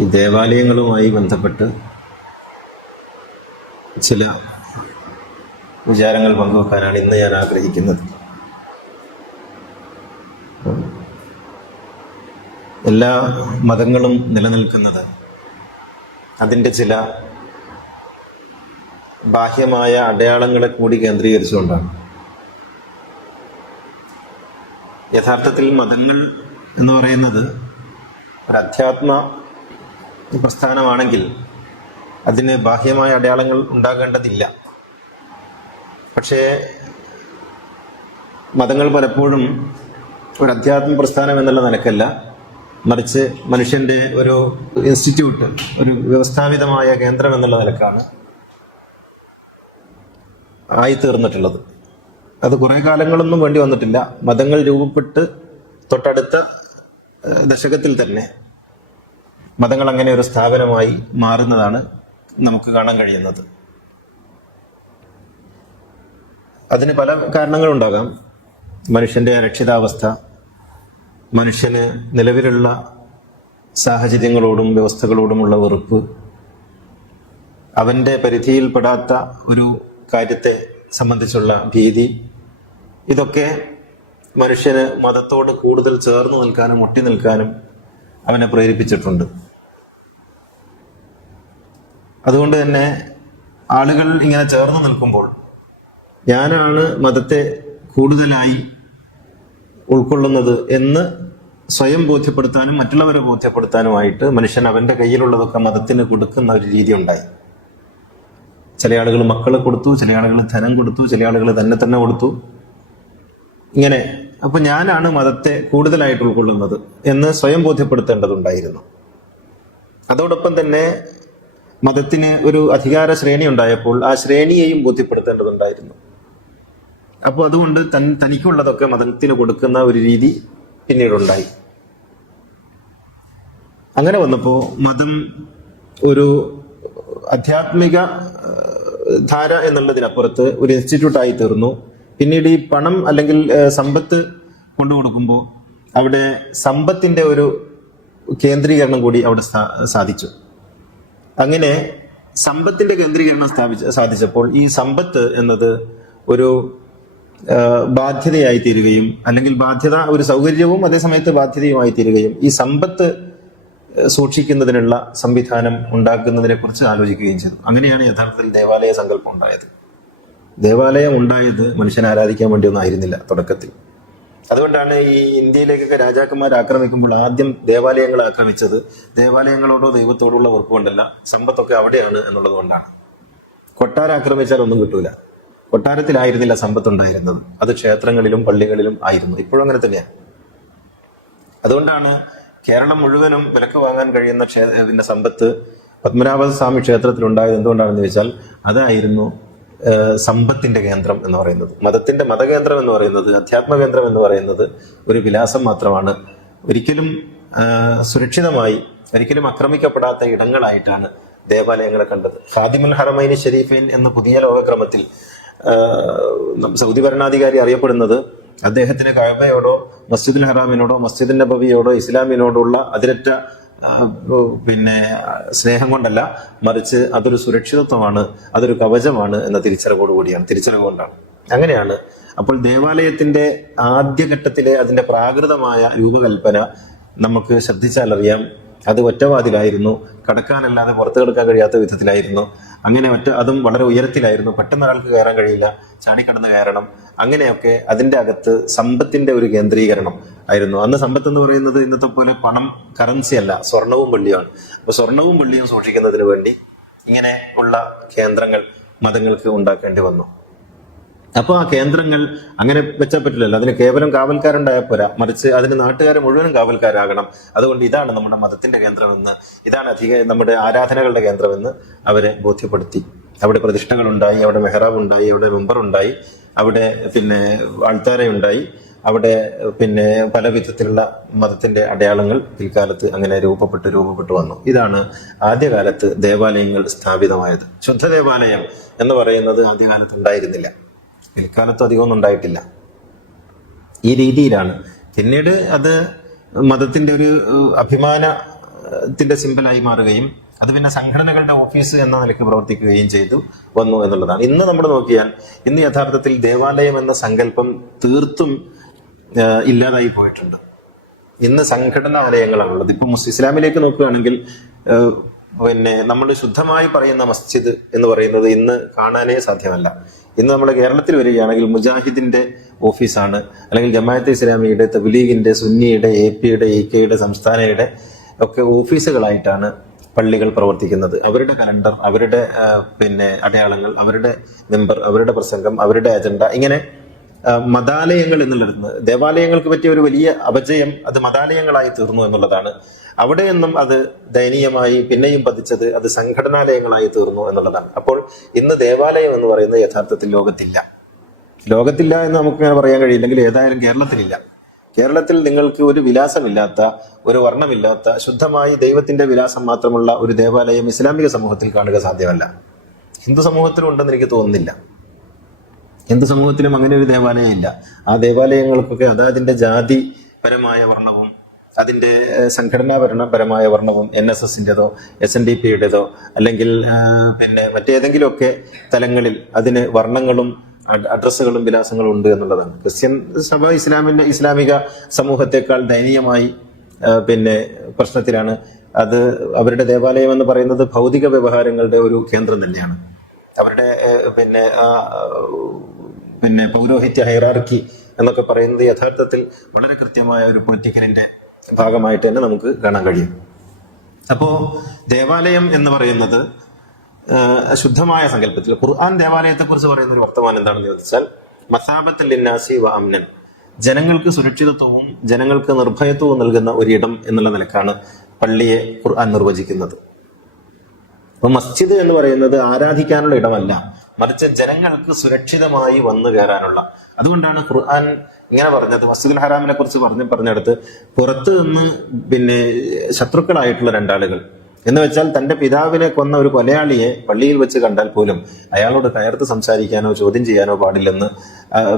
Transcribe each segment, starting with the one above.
ഈ ദേവാലയങ്ങളുമായി ബന്ധപ്പെട്ട് ചില വിചാരങ്ങൾ പങ്കുവെക്കാനാണ് ഇന്ന് ഞാൻ ആഗ്രഹിക്കുന്നത്. എല്ലാ മതങ്ങളും നിലനിൽക്കുന്നത് അതിൻ്റെ ചില ബാഹ്യമായ അടയാളങ്ങളെ കൂടി കേന്ദ്രീകരിച്ചുകൊണ്ടാണ്. യഥാർത്ഥത്തിൽ മതങ്ങൾ എന്ന് പറയുന്നത് ഒരു അധ്യാത്മ പ്രസ്ഥാനമാണെങ്കിൽ അതിന് ബാഹ്യമായ അടയാളങ്ങൾ ഉണ്ടാകേണ്ടതില്ല. പക്ഷേ മതങ്ങൾ പലപ്പോഴും ഒരു അധ്യാത്മ പ്രസ്ഥാനം എന്നുള്ള നിലക്കല്ല, മറിച്ച് മനുഷ്യൻ്റെ ഒരു ഇൻസ്റ്റിറ്റ്യൂട്ട്, ഒരു വ്യവസ്ഥാപിതമായ കേന്ദ്രം എന്നുള്ള നിലക്കാണ് ആയിത്തീർന്നിട്ടുള്ളത്. അത് കുറേ കാലങ്ങളൊന്നും വേണ്ടി വന്നിട്ടില്ല. മതങ്ങൾ രൂപപ്പെട്ട് തൊട്ടടുത്ത ദശകത്തിൽ തന്നെ മതങ്ങൾ അങ്ങനെ ഒരു സ്ഥാപനമായി മാറുന്നതാണ് നമുക്ക് കാണാൻ കഴിയുന്നത്. അതിന് പല കാരണങ്ങളുണ്ടാകാം. മനുഷ്യൻ്റെ അരക്ഷിതാവസ്ഥ, മനുഷ്യന് നിലവിലുള്ള സാഹചര്യങ്ങളോടും വ്യവസ്ഥകളോടുമുള്ള വെറുപ്പ്, അവൻ്റെ പരിധിയിൽപ്പെടാത്ത ഒരു കാര്യത്തെ സംബന്ധിച്ചുള്ള ഭീതി, ഇതൊക്കെ മനുഷ്യന് മതത്തോട് കൂടുതൽ ചേർന്ന് നിൽക്കാനും ഒട്ടി നിൽക്കാനും അവനെ പ്രേരിപ്പിച്ചിട്ടുണ്ട്. അതുകൊണ്ട് തന്നെ ആളുകൾ ഇങ്ങനെ ചേർന്ന് നിൽക്കുമ്പോൾ ഞാനാണ് മതത്തെ കൂടുതലായി ഉൾക്കൊള്ളുന്നത് എന്ന് സ്വയം ബോധ്യപ്പെടുത്താനും മറ്റുള്ളവരെ ബോധ്യപ്പെടുത്താനുമായിട്ട് മനുഷ്യൻ അവൻ്റെ കയ്യിലുള്ളതൊക്കെ മതത്തിന് കൊടുക്കുന്ന ഒരു രീതി ഉണ്ടായി. ചില ആളുകൾ മക്കളെ കൊടുത്തു, ചില ആളുകൾ ധനം കൊടുത്തു, ചില ആളുകൾ തന്നെ കൊടുത്തു. ഇങ്ങനെ അപ്പൊ ഞാനാണ് മതത്തെ കൂടുതലായിട്ട് ഉൾക്കൊള്ളുന്നത് എന്ന് സ്വയം ബോധ്യപ്പെടുത്തേണ്ടതുണ്ടായിരുന്നു. അതോടൊപ്പം തന്നെ മതത്തിന് ഒരു അധികാര ശ്രേണി ഉണ്ടായപ്പോൾ ആ ശ്രേണിയെയും ബോധ്യപ്പെടുത്തേണ്ടതുണ്ടായിരുന്നു. അപ്പോൾ അതുകൊണ്ട് തനിക്കുള്ളതൊക്കെ മതത്തിന് കൊടുക്കുന്ന ഒരു രീതി പിന്നീടുണ്ടായി. അങ്ങനെ വന്നപ്പോൾ മതം ഒരു ആധ്യാത്മിക ധാര എന്നുള്ളതിനപ്പുറത്ത് ഒരു ഇൻസ്റ്റിറ്റ്യൂട്ടായി തീർന്നു. പിന്നീട് ഈ പണം അല്ലെങ്കിൽ സമ്പത്ത് കൊണ്ടുകൊടുക്കുമ്പോൾ അവിടെ സമ്പത്തിന്റെ ഒരു കേന്ദ്രീകരണം കൂടി അവിടെ സാധിച്ചു. അങ്ങനെ സമ്പത്തിന്റെ കേന്ദ്രീകരണം സാധിച്ചപ്പോൾ ഈ സമ്പത്ത് എന്നത് ഒരു ബാധ്യതയായി തീരുകയും, അല്ലെങ്കിൽ ബാധ്യത ഒരു സൗകര്യവും അതേസമയത്ത് ബാധ്യതയുമായി തീരുകയും, ഈ സമ്പത്ത് സൂക്ഷിക്കുന്നതിനുള്ള സംവിധാനം ഉണ്ടാക്കുന്നതിനെ കുറിച്ച് ആലോചിക്കുകയും ചെയ്തു. അങ്ങനെയാണ് യഥാർത്ഥത്തിൽ ദേവാലയ സങ്കല്പം ഉണ്ടായത്. ദേവാലയം ഉണ്ടായത് മനുഷ്യനെ ആരാധിക്കാൻ വേണ്ടിയൊന്നും ആയിരുന്നില്ല തുടക്കത്തിൽ. അതുകൊണ്ടാണ് ഈ ഇന്ത്യയിലേക്കൊക്കെ രാജാക്കന്മാർ ആക്രമിക്കുമ്പോൾ ആദ്യം ദേവാലയങ്ങൾ ആക്രമിച്ചത് ദേവാലയങ്ങളോടോ ദൈവത്തോടുള്ള വെറുപ്പ് കൊണ്ടല്ല, സമ്പത്തൊക്കെ അവിടെയാണ് എന്നുള്ളത് കൊണ്ടാണ്. കൊട്ടാരം ആക്രമിച്ചാൽ ഒന്നും കിട്ടൂല. കൊട്ടാരത്തിലായിരുന്നില്ല സമ്പത്ത് ഉണ്ടായിരുന്നത്, അത് ക്ഷേത്രങ്ങളിലും പള്ളികളിലും ആയിരുന്നു. ഇപ്പോഴും അങ്ങനെ തന്നെയാണ്. അതുകൊണ്ടാണ് കേരളം മുഴുവനും വിലക്ക് വാങ്ങാൻ കഴിയുന്ന സമ്പത്ത് പത്മനാഭ സ്വാമി ക്ഷേത്രത്തിൽ ഉണ്ടായത് എന്തുകൊണ്ടാണെന്ന് ചോദിച്ചാൽ അതായിരുന്നു സമ്പത്തിന്റെ കേന്ദ്രം എന്ന് പറയുന്നത്. മതത്തിന്റെ മതകേന്ദ്രം എന്ന് പറയുന്നത്, അധ്യാത്മകേന്ദ്രം എന്ന് പറയുന്നത് ഒരു വിലാസം മാത്രമാണ്. ഒരിക്കലും സുരക്ഷിതമായി, ഒരിക്കലും ആക്രമിക്കപ്പെടാത്ത ഇടങ്ങളായിട്ടാണ് ദേവാലയങ്ങളെ കണ്ടത്. ഖാദിമുൽ ഹറമൈനി ഷരീഫൈൻ എന്ന പുതിയ ലോകക്രമത്തിൽ സൗദി ഭരണാധികാരി അറിയപ്പെടുന്നത് അദ്ദേഹത്തിന് കഅബയോടോ മസ്ജിദുൽ ഹറാമിനോടോ മസ്ജിദുൻ നബവിയോടോ ഇസ്ലാമിനോടുള്ള അതിരറ്റ സ്നേഹം കൊണ്ടല്ല, മറിച്ച് അതൊരു സുരക്ഷിതത്വമാണ്, അതൊരു കവചമാണ് എന്ന തിരിച്ചറിവ് കൊണ്ടാണ്. അങ്ങനെയാണ് അപ്പോൾ ദേവാലയത്തിന്റെ ആദ്യഘട്ടത്തിലെ അതിന്റെ പ്രാകൃതമായ രൂപകൽപ്പന നമുക്ക് ശ്രദ്ധിച്ചാലറിയാം. അത് ഒറ്റവാതിലായിരുന്നു, കടക്കാനല്ലാതെ പുറത്തു കിടക്കാൻ കഴിയാത്ത വിധത്തിലായിരുന്നു. അങ്ങനെ അതും വളരെ ഉയരത്തിലായിരുന്നു. പെട്ടെന്ന് ഒരാൾക്ക് കയറാൻ കഴിയില്ല, ചാടിക്കടന്ന് കയറണം. അങ്ങനെയൊക്കെ അതിൻ്റെ അകത്ത് സമ്പത്തിന്റെ ഒരു കേന്ദ്രീകരണം ആയിരുന്നു. അന്ന് സമ്പത്ത് എന്ന് പറയുന്നത് ഇന്നത്തെ പോലെ പണം, കറൻസി അല്ല, സ്വർണവും വെള്ളിയാണ്. അപ്പൊ സ്വർണവും വെള്ളിയും സൂക്ഷിക്കുന്നതിന് വേണ്ടി ഇങ്ങനെ ഉള്ള കേന്ദ്രങ്ങൾ മതങ്ങൾക്ക് ഉണ്ടാക്കേണ്ടി വന്നു. അപ്പോൾ ആ കേന്ദ്രങ്ങൾ അങ്ങനെ വെച്ചാൽ പറ്റില്ലല്ലോ. അതിന് കേവലം കാവൽക്കാരുണ്ടായാൽ പോരാ, മറിച്ച് അതിന് നാട്ടുകാരെ മുഴുവനും കാവൽക്കാരാകണം. അതുകൊണ്ട് ഇതാണ് നമ്മുടെ മതത്തിന്റെ കേന്ദ്രമെന്ന്, ഇതാണ് നമ്മുടെ ആരാധനകളുടെ കേന്ദ്രമെന്ന് അവരെ ബോധ്യപ്പെടുത്തി. അവിടെ പ്രതിഷ്ഠകളുണ്ടായി, അവിടെ മെഹ്റാബ് ഉണ്ടായി, അവിടെ മെമ്പർ ഉണ്ടായി, അവിടെ ആൾത്താരയുണ്ടായി, അവിടെ പല വിധത്തിലുള്ള മതത്തിന്റെ അടയാളങ്ങൾ പിൽക്കാലത്ത് അങ്ങനെ രൂപപ്പെട്ടു വന്നു. ഇതാണ് ആദ്യകാലത്ത് ദേവാലയങ്ങൾ സ്ഥാപിതമായത്. ശുദ്ധ ദേവാലയം എന്ന് പറയുന്നത് ആദ്യകാലത്ത് ഉണ്ടായിരുന്നില്ല, പിൽക്കാലത്ത് അധികമൊന്നും ഉണ്ടായിട്ടില്ല. ഈ രീതിയിലാണ് പിന്നീട് അത് മതത്തിന്റെ ഒരു അഭിമാന ത്തിന്റെ സിമ്പലായി മാറുകയും അത് പിന്നെ സംഘടനകളുടെ ഓഫീസ് എന്ന നിലയ്ക്ക് പ്രവർത്തിക്കുകയും ചെയ്തു വന്നു എന്നുള്ളതാണ്. ഇന്ന് നമ്മൾ നോക്കിയാൽ ഇന്ന് യഥാർത്ഥത്തിൽ ദേവാലയം എന്ന സങ്കല്പം തീർത്തും ഇല്ലാതായി പോയിട്ടുണ്ട്. ഇന്ന് സംഘടനാലയങ്ങളാണുള്ളത്. ഇപ്പൊ ഇസ്ലാമിലേക്ക് നോക്കുകയാണെങ്കിൽ പിന്നെ നമ്മൾ ശുദ്ധമായി പറയുന്ന മസ്ജിദ് എന്ന് പറയുന്നത് ഇന്ന് കാണാനേ സാധ്യമല്ല. ഇന്ന് നമ്മുടെ കേരളത്തിൽ വരികയാണെങ്കിൽ മുജാഹിദിന്റെ ഓഫീസാണ്, അല്ലെങ്കിൽ ജമാഅത്തെ ഇസ്ലാമിയുടെ, തബ്ലീഗിന്റെ, സുന്നിയുടെ, AP-യുടെ, AK-യുടെ, സംസ്ഥാനയുടെ ഒക്കെ ഓഫീസുകളായിട്ടാണ് പള്ളികൾ പ്രവർത്തിക്കുന്നത്. അവരുടെ കലണ്ടർ, അവരുടെ പിന്നെ അടയാളങ്ങൾ, അവരുടെ മെമ്പർ, അവരുടെ പ്രസംഗം, അവരുടെ അജണ്ട, ഇങ്ങനെ മതാലയങ്ങൾ എന്നുള്ളത് ദേവാലയങ്ങൾക്ക് പറ്റിയ ഒരു വലിയ അപജയം അത് മതാലയങ്ങളായി തീർന്നു എന്നുള്ളതാണ്. അവിടെയൊന്നും അത് ദയനീയമായി പിന്നെയും പതിച്ചത് അത് സംഘടനാലയങ്ങളായി തീർന്നു എന്നുള്ളതാണ്. അപ്പോൾ ഇന്ന് ദേവാലയം എന്ന് പറയുന്നത് യഥാർത്ഥത്തിൽ ലോകത്തില്ല എന്ന് നമുക്ക് അങ്ങനെ പറയാൻ കഴിയില്ലെങ്കിൽ ഏതായാലും കേരളത്തിലില്ല. കേരളത്തിൽ നിങ്ങൾക്ക് ഒരു വിലാസമില്ലാത്ത, ഒരു വർണ്ണമില്ലാത്ത, ശുദ്ധമായി ദൈവത്തിന്റെ വിലാസം മാത്രമുള്ള ഒരു ദേവാലയം ഇസ്ലാമിക സമൂഹത്തിൽ കാണുക സാധ്യമല്ല. ഹിന്ദു സമൂഹത്തിലും ഉണ്ടെന്ന് എനിക്ക് തോന്നുന്നില്ല. ഹിന്ദു സമൂഹത്തിലും അങ്ങനെ ഒരു ദേവാലയം ഇല്ല. ആ ദേവാലയങ്ങൾക്കൊക്കെ അതിന്റെ ജാതിപരമായ വർണ്ണവും അതിന്റെ സംഘടനാപരമായ വർണ്ണവും NSSന്റേതോ SNDPയുടേതോ അല്ലെങ്കിൽ പിന്നെ മറ്റേതെങ്കിലുമൊക്കെ തലങ്ങളിൽ അതിന് വർണ്ണങ്ങളും അഡ്രസ്സുകളും വിലാസങ്ങളും ഉണ്ട് എന്നുള്ളതാണ്. ക്രിസ്ത്യൻ സഭ ഇസ്ലാമിക സമൂഹത്തെക്കാൾ ദയനീയമായി പിന്നെ പ്രശ്നത്തിലാണ്. അത് അവരുടെ ദേവാലയം എന്ന് പറയുന്നത് ഭൗതിക വ്യവഹാരങ്ങളുടെ ഒരു കേന്ദ്രം തന്നെയാണ്. അവരുടെ പിന്നെ പൗരോഹിത്യ ഹൈറാർക്കി എന്നൊക്കെ പറയുന്നത് യഥാർത്ഥത്തിൽ വളരെ കൃത്യമായ ഒരു പൊളിറ്റിക്കലിന്റെ ഭാഗമായിട്ട് തന്നെ നമുക്ക് കാണാൻ കഴിയും. അപ്പോ ദേവാലയം എന്ന് പറയുന്നത് ശുദ്ധമായ സങ്കല്പത്തിൽ ഖുർആൻ ദേവാലയത്തെ കുറിച്ച് പറയുന്ന ഒരു വർത്തമാനം എന്താണെന്ന് ചോദിച്ചാൽ മസാബത്തുൽ ലിന്നാസി വ അംനൻ, ജനങ്ങൾക്ക് സുരക്ഷിതത്വവും ജനങ്ങൾക്ക് നിർഭയത്വവും നൽകുന്ന ഒരിടം എന്നുള്ള നിലക്കാണ് പള്ളിയെ ഖുർആൻ നിർവചിക്കുന്നത്. അപ്പൊ മസ്ജിദ് എന്ന് പറയുന്നത് ആരാധിക്കാനുള്ള ഇടമല്ല, മറിച്ച് ജനങ്ങൾക്ക് സുരക്ഷിതമായി വന്നു കയറാനുള്ള. അതുകൊണ്ടാണ് ഖുർആൻ ഇങ്ങനെ പറഞ്ഞത്. മസ്ജിദുൽ ഹറാമിനെ കുറിച്ച് പറഞ്ഞെടുത്ത് പുറത്തു നിന്ന് പിന്നെ ശത്രുക്കളായിട്ടുള്ള രണ്ടാളുകൾ എന്ന് വെച്ചാൽ തന്റെ പിതാവിനെ കൊന്ന ഒരു കൊലയാളിയെ പള്ളിയിൽ വെച്ച് കണ്ടാൽ പോലും അയാളോട് കയർത്ത് സംസാരിക്കാനോ ചോദ്യം ചെയ്യാനോ പാടില്ലെന്ന്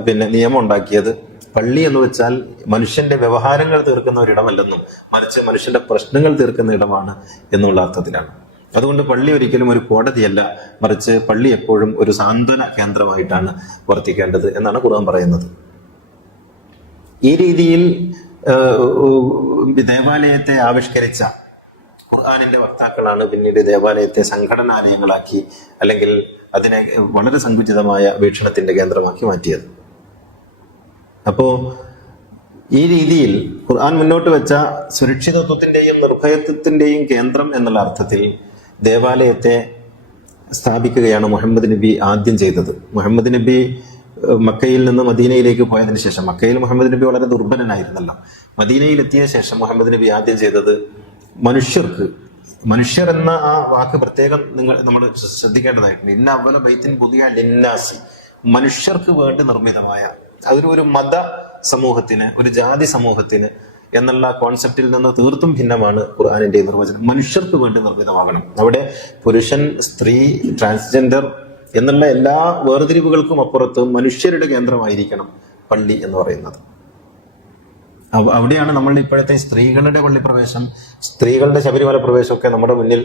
പിന്നെ നിയമം ഉണ്ടാക്കിയത് പള്ളി എന്ന് വെച്ചാൽ മനുഷ്യന്റെ വ്യവഹാരങ്ങൾ തീർക്കുന്ന ഒരിടമല്ലെന്നും മറിച്ച് മനുഷ്യന്റെ പ്രശ്നങ്ങൾ തീർക്കുന്ന ഇടമാണ് എന്നുള്ള അർത്ഥത്തിലാണ്. അതുകൊണ്ട് പള്ളി ഒരിക്കലും ഒരു കോടതിയല്ല, മറിച്ച് പള്ളി എപ്പോഴും ഒരു സാന്ത്വന കേന്ദ്രമായിട്ടാണ് വർത്തിക്കേണ്ടത് എന്നാണ് ഖുർആൻ പറയുന്നത്. ഈ രീതിയിൽ ദേവാലയത്തെ ആവിഷ്കരിച്ച ഖുർആനിന്റെ വക്താക്കളാണ് പിന്നീട് ദേവാലയത്തെ സംഘടനാലയങ്ങളാക്കി അല്ലെങ്കിൽ അതിനെ വളരെ സങ്കുചിതമായ വീക്ഷണത്തിന്റെ കേന്ദ്രമാക്കി മാറ്റിയത്. അപ്പോ ഈ രീതിയിൽ ഖുർആൻ മുന്നോട്ട് വെച്ച സുരക്ഷിതത്വത്തിന്റെയും നിർഭയത്വത്തിന്റെയും കേന്ദ്രം എന്നുള്ള അർത്ഥത്തിൽ ദേവാലയത്തെ സ്ഥാപിക്കുകയാണ് മുഹമ്മദ് നബി ആദ്യം ചെയ്തത്. മുഹമ്മദ് നബി മക്കയിൽ നിന്ന് മദീനയിലേക്ക് പോയതിനു ശേഷം, മക്കയിൽ മുഹമ്മദ് നബി വളരെ ദുർബലനായിരുന്നല്ലോ, മദീനയിലെത്തിയ ശേഷം മുഹമ്മദ് നബി ആദ്യം ചെയ്തത് മനുഷ്യർ എന്ന ആ വാക്ക് പ്രത്യേകം നമ്മൾ ശ്രദ്ധിക്കേണ്ടതായിട്ടുണ്ട്. ഇന്ന അവല ബൈത്തിൻ പുതിയ ലിന്നാസി, മനുഷ്യർക്ക് വേണ്ടി നിർമ്മിതമായ, അതൊരു മത സമൂഹത്തിന്, ഒരു ജാതി സമൂഹത്തിന് എന്നുള്ള കോൺസെപ്റ്റിൽ നിന്ന് തീർത്തും ഭിന്നമാണ് ഖുർആനിന്റെ നിർവചനം. മനുഷ്യർക്ക് വേണ്ടി നിർമ്മിതമാകണം. അവിടെ പുരുഷൻ, സ്ത്രീ, ട്രാൻസ്ജെൻഡർ എന്നുള്ള എല്ലാ വേർതിരിവുകൾക്കും അപ്പുറത്ത് മനുഷ്യരുടെ കേന്ദ്രമായിരിക്കണം പള്ളി എന്ന് പറയുന്നത്. അവിടെയാണ് നമ്മളുടെ ഇപ്പോഴത്തെ സ്ത്രീകളുടെ പള്ളിപ്രവേശം, സ്ത്രീകളുടെ ശബരിമല പ്രവേശമൊക്കെ നമ്മുടെ മുന്നിൽ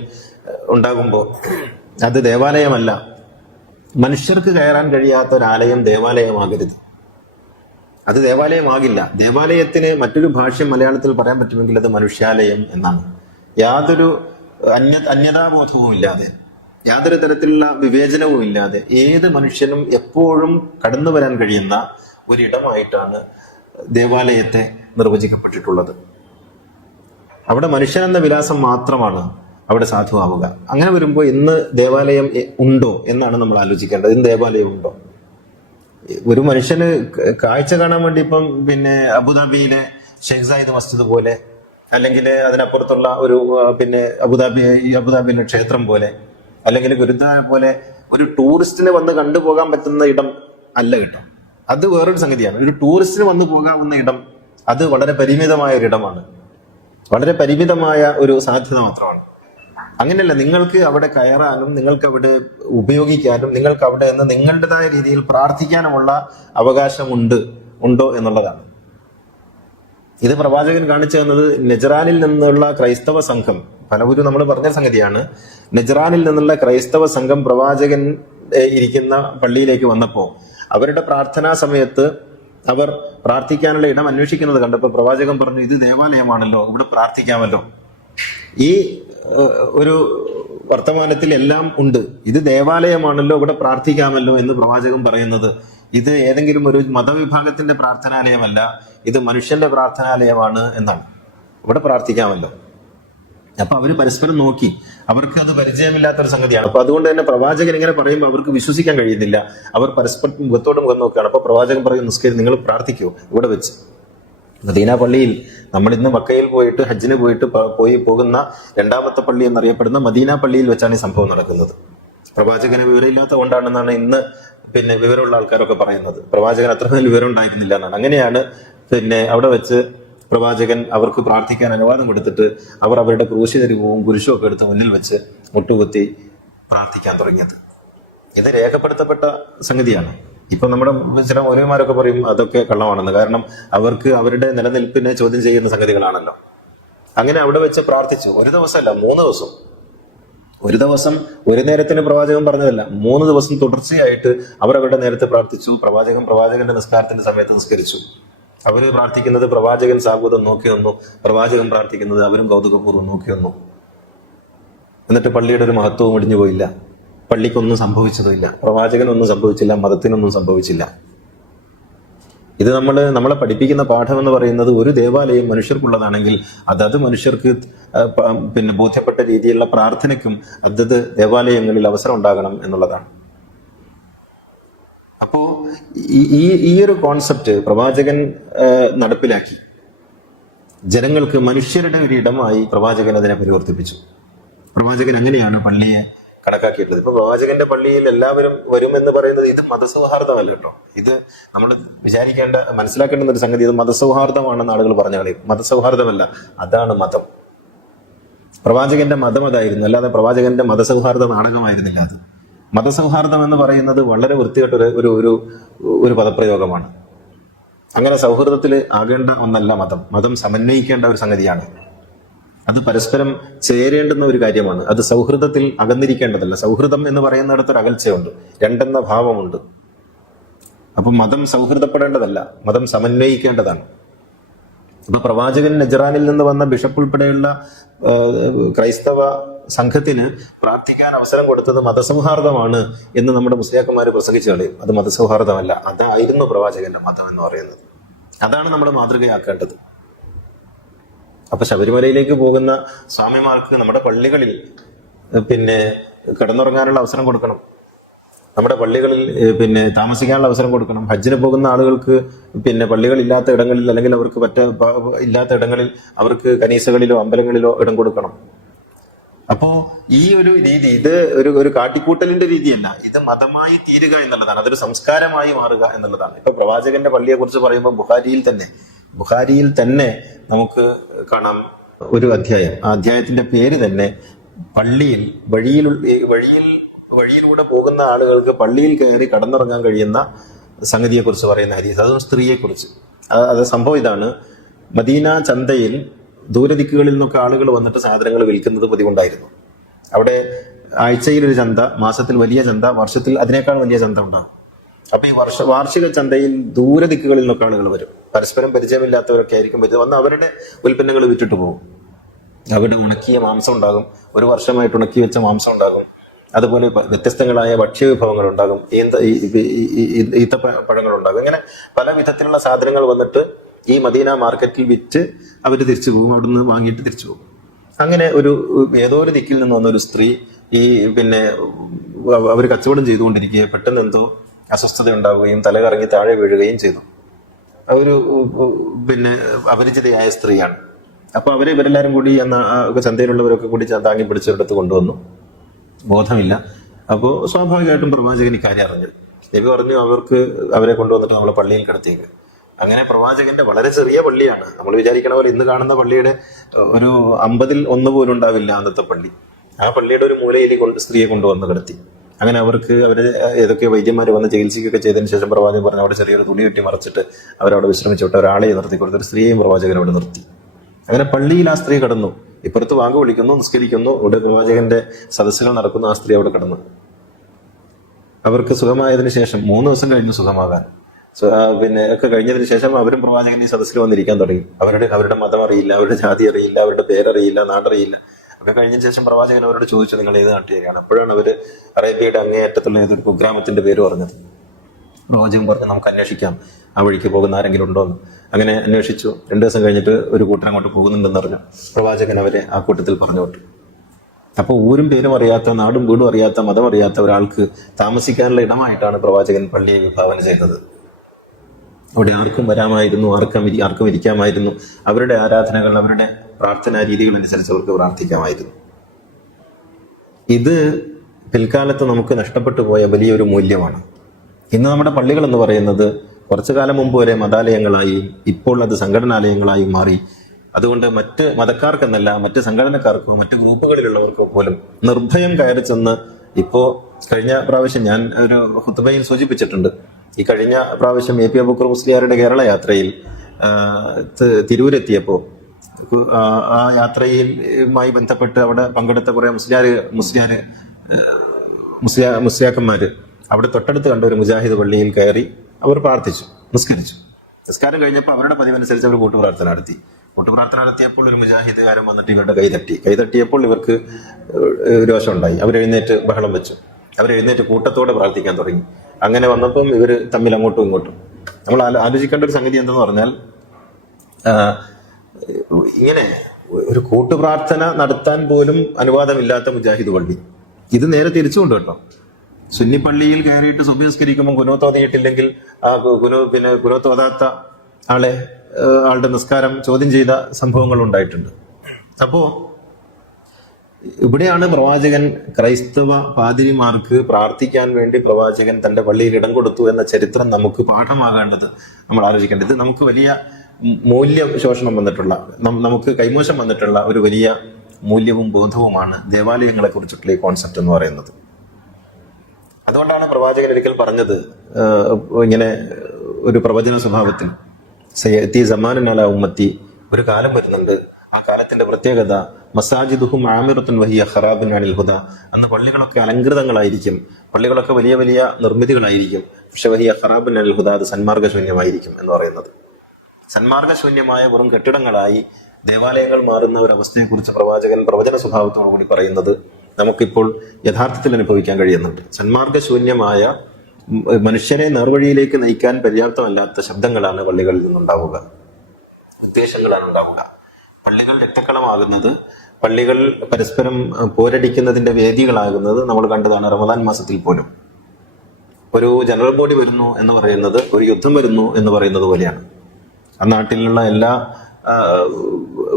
ഉണ്ടാകുമ്പോൾ അത് ദേവാലയമല്ല. മനുഷ്യർക്ക് കയറാൻ കഴിയാത്ത ഒരാലയം ദേവാലയമാകരുത്. അത് ദേവാലയമാകില്ല. ദേവാലയത്തിന് മറ്റൊരു ഭാഷ്യം മലയാളത്തിൽ പറയാൻ പറ്റുമെങ്കിൽ അത് മനുഷ്യാലയം എന്നാണ്. യാതൊരു അന്യതാബോധവും ഇല്ലാതെ, യാതൊരു തരത്തിലുള്ള വിവേചനവും ഇല്ലാതെ ഏത് മനുഷ്യനും എപ്പോഴും കടന്നു വരാൻ കഴിയുന്ന ഒരിടമായിട്ടാണ് ദേവാലയത്തെ നിർവചിക്കപ്പെട്ടിട്ടുള്ളത്. അവിടെ മനുഷ്യൻ എന്ന വിലാസം മാത്രമാണ് അവിടെ സാധുവാവുക. അങ്ങനെ വരുമ്പോൾ ഇന്ന് ദേവാലയം ഉണ്ടോ എന്നാണ് നമ്മൾ ആലോചിക്കേണ്ടത്. ഇന്ന് ദേവാലയം ഉണ്ടോ? ഒരു മനുഷ്യന് കാഴ്ച കാണാൻ വേണ്ടി ഇപ്പം പിന്നെ അബുദാബിയിലെ ഷെയ്ഖ് സായിദ് മസ്ജിദ് പോലെ, അല്ലെങ്കിൽ അതിനപ്പുറത്തുള്ള ഒരു പിന്നെ അബുദാബിയിലെ ക്ഷേത്രം പോലെ, അല്ലെങ്കിൽ ഗുരുദ്വാര പോലെ ഒരു ടൂറിസ്റ്റിന് വന്ന് കണ്ടുപോകാൻ പറ്റുന്ന ഇടം അല്ല കിട്ടും. അത് വേറൊരു സംഗതിയാണ്. ഒരു ടൂറിസ്റ്റിന് വന്നു പോകാവുന്ന ഇടം അത് വളരെ പരിമിതമായ ഒരിടമാണ്, വളരെ പരിമിതമായ ഒരു സാധ്യത മാത്രമാണ്. അങ്ങനെയല്ല, നിങ്ങൾക്ക് അവിടെ കയറാനും നിങ്ങൾക്ക് അവിടെ ഉപയോഗിക്കാനും നിങ്ങൾക്ക് അവിടെ നിന്ന് നിങ്ങളുടേതായ രീതിയിൽ പ്രാർത്ഥിക്കാനുമുള്ള അവകാശമുണ്ടോ എന്നുള്ളതാണ്. ഇത് പ്രവാചകൻ കാണിച്ചു തന്നത് നെജ്റാനിൽ നിന്നുള്ള ക്രൈസ്തവ സംഘം, പലവരും നമ്മൾ പറഞ്ഞ സംഗതിയാണ്. നെജ്റാനിൽ നിന്നുള്ള ക്രൈസ്തവ സംഘം പ്രവാചകൻ ഇരിക്കുന്ന പള്ളിയിലേക്ക് വന്നപ്പോൾ അവരുടെ പ്രാർത്ഥനാ സമയത്ത് അവർ പ്രാർത്ഥിക്കാനുള്ള ഇടം അന്വേഷിക്കുന്നത് കണ്ടപ്പോൾ പ്രവാചകൻ പറഞ്ഞു, ഇത് ദേവാലയമാണല്ലോ, ഇവിടെ പ്രാർത്ഥിക്കാമല്ലോ. ഈ ഒരു വർത്തമാനത്തിൽ എല്ലാം ഉണ്ട്. ഇത് ദേവാലയമാണല്ലോ, ഇവിടെ പ്രാർത്ഥിക്കാമല്ലോ എന്ന് പ്രവാചകൻ പറയുന്നത് ഇത് ഏതെങ്കിലും ഒരു മതവിഭാഗത്തിന്റെ പ്രാർത്ഥനാലയമല്ല, ഇത് മനുഷ്യന്റെ പ്രാർത്ഥനാലയമാണ് എന്നാണ്. ഇവിടെ പ്രാർത്ഥിക്കാമല്ലോ. അപ്പൊ അവര് പരസ്പരം നോക്കി, അവർക്ക് അത് പരിചയമില്ലാത്തൊരു സംഗതിയാണ്. അപ്പൊ അതുകൊണ്ട് തന്നെ പ്രവാചകൻ ഇങ്ങനെ പറയുമ്പോൾ അവർക്ക് വിശ്വസിക്കാൻ കഴിയുന്നില്ല. അവർ പരസ്പരം മുഖത്തോട് മുഖം നോക്കുകയാണ്. അപ്പൊ പ്രവാചകൻ പറയും, നിസ്കരിച്ച് നിങ്ങൾ പ്രാർത്ഥിക്കൂ ഇവിടെ വെച്ച്. മദീന പള്ളിയിൽ, നമ്മൾ ഇന്ന് മക്കയിൽ പോയിട്ട് ഹജ്ജിന് പോയിട്ട് പോകുന്ന രണ്ടാമത്തെ പള്ളി എന്നറിയപ്പെടുന്ന മദീന പള്ളിയിൽ വെച്ചാണ് ഈ സംഭവം നടക്കുന്നത്. പ്രവാചകന് വിവരമില്ലാത്ത കൊണ്ടാണെന്നാണ് ഇന്ന് വിവരമുള്ള ആൾക്കാരൊക്കെ പറയുന്നത്. പ്രവാചകൻ അത്രമേൽ വിവരം ഉണ്ടായിരുന്നില്ല എന്നാണ്. അങ്ങനെയാണ് അവിടെ വെച്ച് പ്രവാചകൻ അവർക്ക് പ്രാർത്ഥിക്കാൻ അനുവാദം കൊടുത്തിട്ട് അവർ അവരുടെ ക്രൂശിതരികവും കുരിശും ഒക്കെ എടുത്ത് മുന്നിൽ വെച്ച് മുട്ടുകുത്തി പ്രാർത്ഥിക്കാൻ തുടങ്ങിയത്. ഇത് രേഖപ്പെടുത്തപ്പെട്ട സംഗതിയാണ്. ഇപ്പൊ നമ്മുടെ ചില മൗലവിമാരൊക്കെ പറയും അതൊക്കെ കള്ളമാണെന്ന്. കാരണം അവർക്ക് അവരുടെ നിലനിൽപ്പിനെ ചോദ്യം ചെയ്യുന്ന സംഗതികളാണല്ലോ. അങ്ങനെ അവിടെ വെച്ച് പ്രാർത്ഥിച്ചു. ഒരു ദിവസമല്ല, 3 ദിവസം. ഒരു ദിവസം ഒരു നേരത്തിന് പ്രവാചകൻ പറഞ്ഞതല്ല, 3 ദിവസം തുടർച്ചയായിട്ട് അവർ അവരുടെ നേരത്തെ പ്രാർത്ഥിച്ചു. പ്രവാചകന്റെ നിസ്കാരത്തിന്റെ സമയത്ത് നിസ്കരിച്ചു. അവര് പ്രാർത്ഥിക്കുന്നത് പ്രവാചകൻ സാഹൂദം നോക്കി വന്നു, പ്രവാചകൻ പ്രാർത്ഥിക്കുന്നത് അവരും കൗതുകപൂർവ്വം നോക്കി വന്നു. എന്നിട്ട് പള്ളിയുടെ ഒരു മഹത്വവും ഒടിഞ്ഞു പോയില്ല, പള്ളിക്കൊന്നും സംഭവിച്ചതുമില്ല, പ്രവാചകനൊന്നും സംഭവിച്ചില്ല, മതത്തിനൊന്നും സംഭവിച്ചില്ല. ഇത് നമ്മളെ പഠിപ്പിക്കുന്ന പാഠം എന്ന് പറയുന്നത്, ഒരു ദേവാലയം മനുഷ്യർക്കുള്ളതാണെങ്കിൽ അതത് മനുഷ്യർക്ക് ബോധ്യപ്പെട്ട രീതിയിലുള്ള പ്രാർത്ഥനയ്ക്കും അതത് ദേവാലയങ്ങളിൽ അവസരം ഉണ്ടാകണം എന്നുള്ളതാണ്. അപ്പോ ഈ ഒരു കോൺസെപ്റ്റ് പ്രവാചകൻ നടപ്പിലാക്കി. ജനങ്ങൾക്ക് മനുഷ്യരുടെ ഒരു ഇടമായി പ്രവാചകൻ അതിനെ പരിവർത്തിപ്പിച്ചു. പ്രവാചകൻ അങ്ങനെയാണ് പള്ളിയെ കണക്കാക്കിയിട്ടുള്ളത്. ഇപ്പൊ പ്രവാചകന്റെ പള്ളിയിൽ എല്ലാവരും വരുമെന്ന് പറയുന്നത് ഇത് മതസൗഹാർദ്ദമല്ല കേട്ടോ. ഇത് നമ്മൾ മനസ്സിലാക്കേണ്ട ഒരു സംഗതി, ഇത് മതസൗഹാർദ്ദമാണെന്ന് ആളുകൾ പറഞ്ഞു കളയും. മതസൗഹാർദ്ദമല്ല, അതാണ് മതം. പ്രവാചകന്റെ മതം അതായിരുന്നു, അല്ലാതെ പ്രവാചകന്റെ മതസൗഹാർദ്ദ നാടകമായിരുന്നില്ല അത്. മതസൗഹാർദ്ദം എന്ന് പറയുന്നത് വളരെ വൃത്തികെട്ട ഒരു പദപ്രയോഗമാണ്. അങ്ങനെ സൗഹൃദത്തിൽ ആകേണ്ട ഒന്നല്ല മതം സമന്വയിക്കേണ്ട ഒരു സംഗതിയാണ്. അത് പരസ്പരം ചേരേണ്ടുന്ന ഒരു കാര്യമാണ്. അത് സൗഹൃദത്തിൽ അകന്നിരിക്കേണ്ടതല്ല. സൗഹൃദം എന്ന് പറയുന്നിടത്തൊരു അകൽച്ചയുണ്ട്, രണ്ടെന്ന ഭാവമുണ്ട്. അപ്പൊ മതം സൗഹൃദപ്പെടേണ്ടതല്ല, മതം സമന്വയിക്കേണ്ടതാണ്. അപ്പൊ പ്രവാചകൻ നജ്റാനിൽ നിന്ന് വന്ന ബിഷപ്പ് ഉൾപ്പെടെയുള്ള ക്രൈസ്തവ സംഘത്തിന് പ്രാർത്ഥിക്കാൻ അവസരം കൊടുത്തത് മതസൗഹാർദ്ദമാണ് എന്ന് നമ്മുടെ മുസ്ലിയാക്കന്മാര് പ്രസംഗിച്ചു കളയും. അത് മതസൗഹാർദ്ദമല്ല, അതായിരുന്നു പ്രവാചകന്റെ മതം എന്ന് പറയുന്നത്. അതാണ് നമ്മൾ മാതൃകയാക്കേണ്ടത്. അപ്പൊ ശബരിമലയിലേക്ക് പോകുന്ന സ്വാമിമാർക്ക് നമ്മുടെ പള്ളികളിൽ കിടന്നുറങ്ങാനുള്ള അവസരം കൊടുക്കണം. നമ്മുടെ പള്ളികളിൽ താമസിക്കാനുള്ള അവസരം കൊടുക്കണം. ഹജ്ജിന് പോകുന്ന ആളുകൾക്ക് പള്ളികളില്ലാത്ത ഇടങ്ങളിൽ, അല്ലെങ്കിൽ അവർക്ക് ഇല്ലാത്ത ഇടങ്ങളിൽ അവർക്ക് കനീസകളിലോ അമ്പലങ്ങളിലോ ഇടം കൊടുക്കണം. അപ്പോ ഈ ഒരു രീതി, ഇത് ഒരു കാട്ടിക്കൂട്ടലിന്റെ രീതിയല്ല, ഇത് മതമായി തീരുക എന്നുള്ളതാണ്. അതൊരു സംസ്കാരമായി മാറുക എന്നുള്ളതാണ്. ഇപ്പൊ പ്രവാചകന്റെ പള്ളിയെ കുറിച്ച് പറയുമ്പോൾ ബുഖാരിയിൽ തന്നെ നമുക്ക് കാണാം ഒരു അധ്യായം. ആ അധ്യായത്തിന്റെ പേര് തന്നെ വഴിയിലൂടെ പോകുന്ന ആളുകൾക്ക് പള്ളിയിൽ കയറി കടന്നുറങ്ങാൻ കഴിയുന്ന സംഗതിയെ കുറിച്ച് പറയുന്ന ഹദീസ്. അതും സ്ത്രീയെ കുറിച്ച്. അത് സംഭവം ഇതാണ്: മദീന ചന്തയിൽ ദൂരദിക്കുകളിൽ നിന്നൊക്കെ ആളുകൾ വന്നിട്ട് സാധനങ്ങൾ വിൽക്കുന്നത് പതിവുണ്ടായിരുന്നു. അവിടെ ആഴ്ചയിൽ ഒരു ചന്ത, മാസത്തിൽ വലിയ ചന്ത, വർഷത്തിൽ അതിനേക്കാൾ വലിയ ചന്ത ഉണ്ടാകും. അപ്പൊ ഈ വാർഷിക ചന്തയിൽ ദൂരദിക്കുകളിൽ നിന്നൊക്കെ ആളുകൾ വരും. പരസ്പരം പരിചയമില്ലാത്തവരൊക്കെ ആയിരിക്കും വരുന്നത്. വന്ന് അവരുടെ ഉൽപ്പന്നങ്ങൾ വിറ്റിട്ട് പോകും. അവരുടെ ഉണക്കിയ മാംസം ഉണ്ടാകും, ഒരു വർഷമായിട്ട് ഉണക്കി വെച്ച മാംസം ഉണ്ടാകും. അതുപോലെ വ്യത്യസ്തങ്ങളായ ഭക്ഷ്യവിഭവങ്ങൾ ഉണ്ടാകും, ഈത്തപ്പഴങ്ങൾ ഉണ്ടാകും. ഇങ്ങനെ പല വിധത്തിലുള്ള സാധനങ്ങൾ വന്നിട്ട് ഈ മദീന മാർക്കറ്റിൽ വിറ്റ് അവർ തിരിച്ചു പോകും. അവിടുന്ന് വാങ്ങിയിട്ട് തിരിച്ചു പോകും. അങ്ങനെ ഏതോ ഒരു ദിക്കിൽ നിന്ന് വന്ന ഒരു സ്ത്രീ അവർ കച്ചവടം ചെയ്തുകൊണ്ടിരിക്കുക പെട്ടെന്ന് എന്തോ അസ്വസ്ഥത ഉണ്ടാവുകയും തലകറങ്ങി താഴെ വീഴുകയും ചെയ്തു. ഒരു അപരിചിതയായ സ്ത്രീയാണ്. അപ്പൊ ഇവരെല്ലാരും കൂടി ചന്തയിലുള്ളവരൊക്കെ കൂടി താങ്ങി പിടിച്ചെടുത്ത് കൊണ്ടുവന്നു. ബോധമില്ല. അപ്പോൾ സ്വാഭാവികമായിട്ടും പ്രവാചകൻ ഇക്കാര്യം അറിഞ്ഞു. നബി പറഞ്ഞു അവരെ കൊണ്ടുവന്നിട്ട് നമ്മളെ പള്ളിയിൽ കിടത്തിയേക്ക്. അങ്ങനെ പ്രവാചകന്റെ വളരെ ചെറിയ പള്ളിയാണ്. നമ്മൾ വിചാരിക്കണ പോലെ ഇന്ന് കാണുന്ന പള്ളിയുടെ ഒരു 50-1 പോലും ഉണ്ടാവില്ല അന്നത്തെ പള്ളി. ആ പള്ളിയുടെ ഒരു മൂലയിൽ സ്ത്രീയെ കൊണ്ടുവന്ന് കിടത്തി. അങ്ങനെ അവർക്ക് അവര് ഏതൊക്കെ വൈദ്യന്മാർ വന്ന് ചികിത്സിക്കുകയൊക്കെ ചെയ്തതിനു ശേഷം പ്രവാചകൻ പറഞ്ഞു അവിടെ ചെറിയൊരു തുണി കെട്ടി മറച്ചിട്ട് അവരവിടെ വിശ്രമിച്ചു വിട്ട് ഒരാളെ നിർത്തി കൊടുത്ത് ഒരു സ്ത്രീയെയും പ്രവാചകൻ അവിടെ നിർത്തി. അങ്ങനെ പള്ളിയിൽ ആ സ്ത്രീ കടന്നു. ഇപ്പുറത്ത് വാങ്ങ് വിളിക്കുന്നു, നിസ്കരിക്കുന്നു, ഇവിടെ പ്രവാചകന്റെ സദസ്സുകൾ നടക്കുന്നു. ആ സ്ത്രീ അവിടെ കടന്നു. അവർക്ക് സുഖമായതിനു ശേഷം 3 ദിവസം കഴിഞ്ഞു സുഖമാകാൻ. ഒക്കെ കഴിഞ്ഞതിന് ശേഷം അവരും പ്രവാചകൻ ഈ സദസ്സിൽ വന്നിരിക്കാൻ തുടങ്ങി. അവരുടെ മതം അറിയില്ല, അവരുടെ ജാതി അറിയില്ല, അവരുടെ പേരറിയില്ല, നാടറിയില്ല. ഒക്കെ കഴിഞ്ഞതിന് ശേഷം പ്രവാചകൻ അവരോട് ചോദിച്ചു, നിങ്ങൾ ഏത് നാട്ടുകാരാണ്? അപ്പോഴാണ് അവര് അറേബ്യയുടെ അങ്ങേയറ്റത്തുള്ള ഏതൊരു കുഗ്രാമത്തിന്റെ പേര് പറഞ്ഞത്. പ്രവാചകൻ പറഞ്ഞു, നമുക്ക് അന്വേഷിക്കാം, ആ വഴിക്ക് പോകുന്ന ആരെങ്കിലും ഉണ്ടോ എന്ന്. അങ്ങനെ അന്വേഷിച്ചു. 2 ദിവസം കഴിഞ്ഞിട്ട് ഒരു കൂട്ടർ അങ്ങോട്ട് പോകുന്നുണ്ടെന്ന് പറഞ്ഞു. പ്രവാചകൻ അവരെ ആ കൂട്ടത്തിൽ പറഞ്ഞു വിട്ടു. അപ്പോൾ ഊരും പേരും അറിയാത്ത, നാടും വീടും അറിയാത്ത, മതം അറിയാത്ത ഒരാൾക്ക് താമസിക്കാനുള്ള ഇടമായിട്ടാണ് പ്രവാചകൻ പള്ളിയെ വിഭാവന ചെയ്തത്. അവിടെ ആർക്കും വരാമായിരുന്നു, ആർക്കും ഇരിക്കാമായിരുന്നു. അവരുടെ ആരാധനകൾ, അവരുടെ പ്രാർത്ഥനാ രീതികൾ അനുസരിച്ച് അവർക്ക് പ്രാർത്ഥിക്കാമായിരുന്നു. ഇത് പിൽക്കാലത്ത് നമുക്ക് നഷ്ടപ്പെട്ടു പോയ വലിയൊരു മൂല്യമാണ്. ഇന്ന് നമ്മുടെ പള്ളികൾ എന്ന് പറയുന്നത് കുറച്ചു കാലം മുമ്പ് വരെ മതാലയങ്ങളായി, ഇപ്പോൾ അത് സംഘടനാലയങ്ങളായി മാറി. അതുകൊണ്ട് മറ്റ് മതക്കാർക്കെന്നല്ല, മറ്റ് സംഘടനക്കാർക്കോ മറ്റ് ഗ്രൂപ്പുകളിലുള്ളവർക്കോ പോലും നിർഭയം കയറി ചെന്ന്, ഇപ്പോ കഴിഞ്ഞ പ്രാവശ്യം ഞാൻ ഒരു ഖുത്ബയിൽ സൂചിപ്പിച്ചിട്ടുണ്ട്, ഈ കഴിഞ്ഞ പ്രാവശ്യം എ പി അബൂക്കർ മുസ്ലിയാരുടെ കേരള യാത്രയിൽ തിരൂരെത്തിയപ്പോൾ ആ യാത്രയുമായി ബന്ധപ്പെട്ട് അവിടെ പങ്കെടുത്ത കുറെ മുസ്ലിയാക്കന്മാര് അവിടെ തൊട്ടടുത്ത് കണ്ട ഒരു മുജാഹിദ് പള്ളിയിൽ കയറി അവർ പ്രാർത്ഥിച്ചു, നിസ്കരിച്ചു. നിസ്കാരം കഴിഞ്ഞപ്പോൾ അവരുടെ പതിവനുസരിച്ച് അവർ കൂട്ടുപ്രാർത്ഥന നടത്തി. കൂട്ടുപ്രാർത്ഥന നടത്തിയപ്പോൾ ഒരു മുജാഹിദുകാരൻ വന്നിട്ട് ഇവരുടെ കൈതട്ടിയപ്പോൾ ഇവർക്ക് രോഷം ഉണ്ടായി. അവരെഴുന്നേറ്റ് ബഹളം വെച്ചു. അവരെഴുന്നേറ്റ് കൂട്ടത്തോടെ പ്രാർത്ഥിക്കാൻ തുടങ്ങി. അങ്ങനെ വന്നപ്പം ഇവര് തമ്മിൽ അങ്ങോട്ടും ഇങ്ങോട്ടും. നമ്മൾ ആലോചിക്കേണ്ട ഒരു സംഗതി എന്തെന്ന് പറഞ്ഞാൽ, ഇങ്ങനെ ഒരു കൂട്ടുപ്രാർത്ഥന നടത്താൻ പോലും അനുവാദമില്ലാത്ത മുജാഹിദ് പള്ളി. ഇത് നേരെ തിരിച്ചുകൊണ്ട് കേട്ടോ. സുന്നി പള്ളിയിൽ കയറിയിട്ട് സുബ്ഹി നിസ്കരിക്കുമ്പോൾ കുനൂത്ത് ഓതിയിട്ടില്ലെങ്കിൽ ആ കുനൂത്ത് ഓതാത്ത ആളുടെ നിസ്കാരം ചോദ്യം ചെയ്ത സംഭവങ്ങൾ ഉണ്ടായിട്ടുണ്ട്. അപ്പോ ഇവിടെയാണ് പ്രവാചകൻ ക്രൈസ്തവ പാതിരിമാർക്ക് പ്രാർത്ഥിക്കാൻ വേണ്ടി പ്രവാചകൻ തന്റെ പള്ളിയിൽ ഇടം കൊടുത്തു എന്ന ചരിത്രം നമുക്ക് പാഠമാകേണ്ടത്, നമ്മൾ ആലോചിക്കേണ്ടത്. ഇത് നമുക്ക് വലിയ മൂല്യ ശോഷണം വന്നിട്ടുള്ള, നമുക്ക് കൈമോശം വന്നിട്ടുള്ള ഒരു വലിയ മൂല്യവും ബോധവുമാണ് ദേവാലയങ്ങളെ കുറിച്ചിട്ടുള്ള ഈ കോൺസെപ്റ്റ് എന്ന് പറയുന്നത്. അതുകൊണ്ടാണ് പ്രവാചകൻ ഒരിക്കൽ പറഞ്ഞത്, ഇങ്ങനെ ഒരു പ്രവചന സ്വഭാവത്തിൽ, സയഅതി സമാനുൻ അലാ ഉമ്മത്തി, ഒരു കാലം വരുന്നുണ്ട്, ആ കാലത്തിന്റെ പ്രത്യേകത മസാജിദുഹും ആമിറത്തുൻ വഹിയ ഖറാബുൻ അനിൽ ഹുദ, അന്ന് പള്ളികളൊക്കെ അലങ്കൃതങ്ങളായിരിക്കും, പള്ളികളൊക്കെ വലിയ വലിയ നിർമ്മിതികളായിരിക്കും. പക്ഷെ വഹിയ ഖറാബുൻ അനിൽ ഹുദ, അത് സന്മാർഗശൂന്യമായിരിക്കും എന്ന് പറയുന്നത്. സന്മാർഗശൂന്യമായ വെറും കെട്ടിടങ്ങളായി ദേവാലയങ്ങൾ മാറുന്ന ഒരു അവസ്ഥയെ കുറിച്ച് പ്രവാചകൻ പ്രവചന സ്വഭാവത്തോടു കൂടി പറയുന്നത് നമുക്കിപ്പോൾ യഥാർത്ഥത്തിൽ അനുഭവിക്കാൻ കഴിയുന്നുണ്ട്. സന്മാർഗശൂന്യമായ, മനുഷ്യരെ നേർവഴിയിലേക്ക് നയിക്കാൻ പര്യാപ്തമല്ലാത്ത ശബ്ദങ്ങളാണ് പള്ളികളിൽ നിന്നുണ്ടാവുക, ഉദ്ദേശങ്ങളാണ് ഉണ്ടാവുക. പള്ളികൾ രക്തക്കളമാകുന്നത്, പള്ളികൾ പരസ്പരം പോരടിക്കുന്നതിന്റെ വേദികളാകുന്നത് നമ്മൾ കണ്ടതാണ്. റമദാൻ മാസത്തിൽ പോലും ഒരു ജനറൽ ബോഡി വരുന്നു എന്ന് പറയുന്നത് ഒരു യുദ്ധം വരുന്നു എന്ന് പറയുന്നത് പോലെയാണ്. ആ നാട്ടിലുള്ള എല്ലാ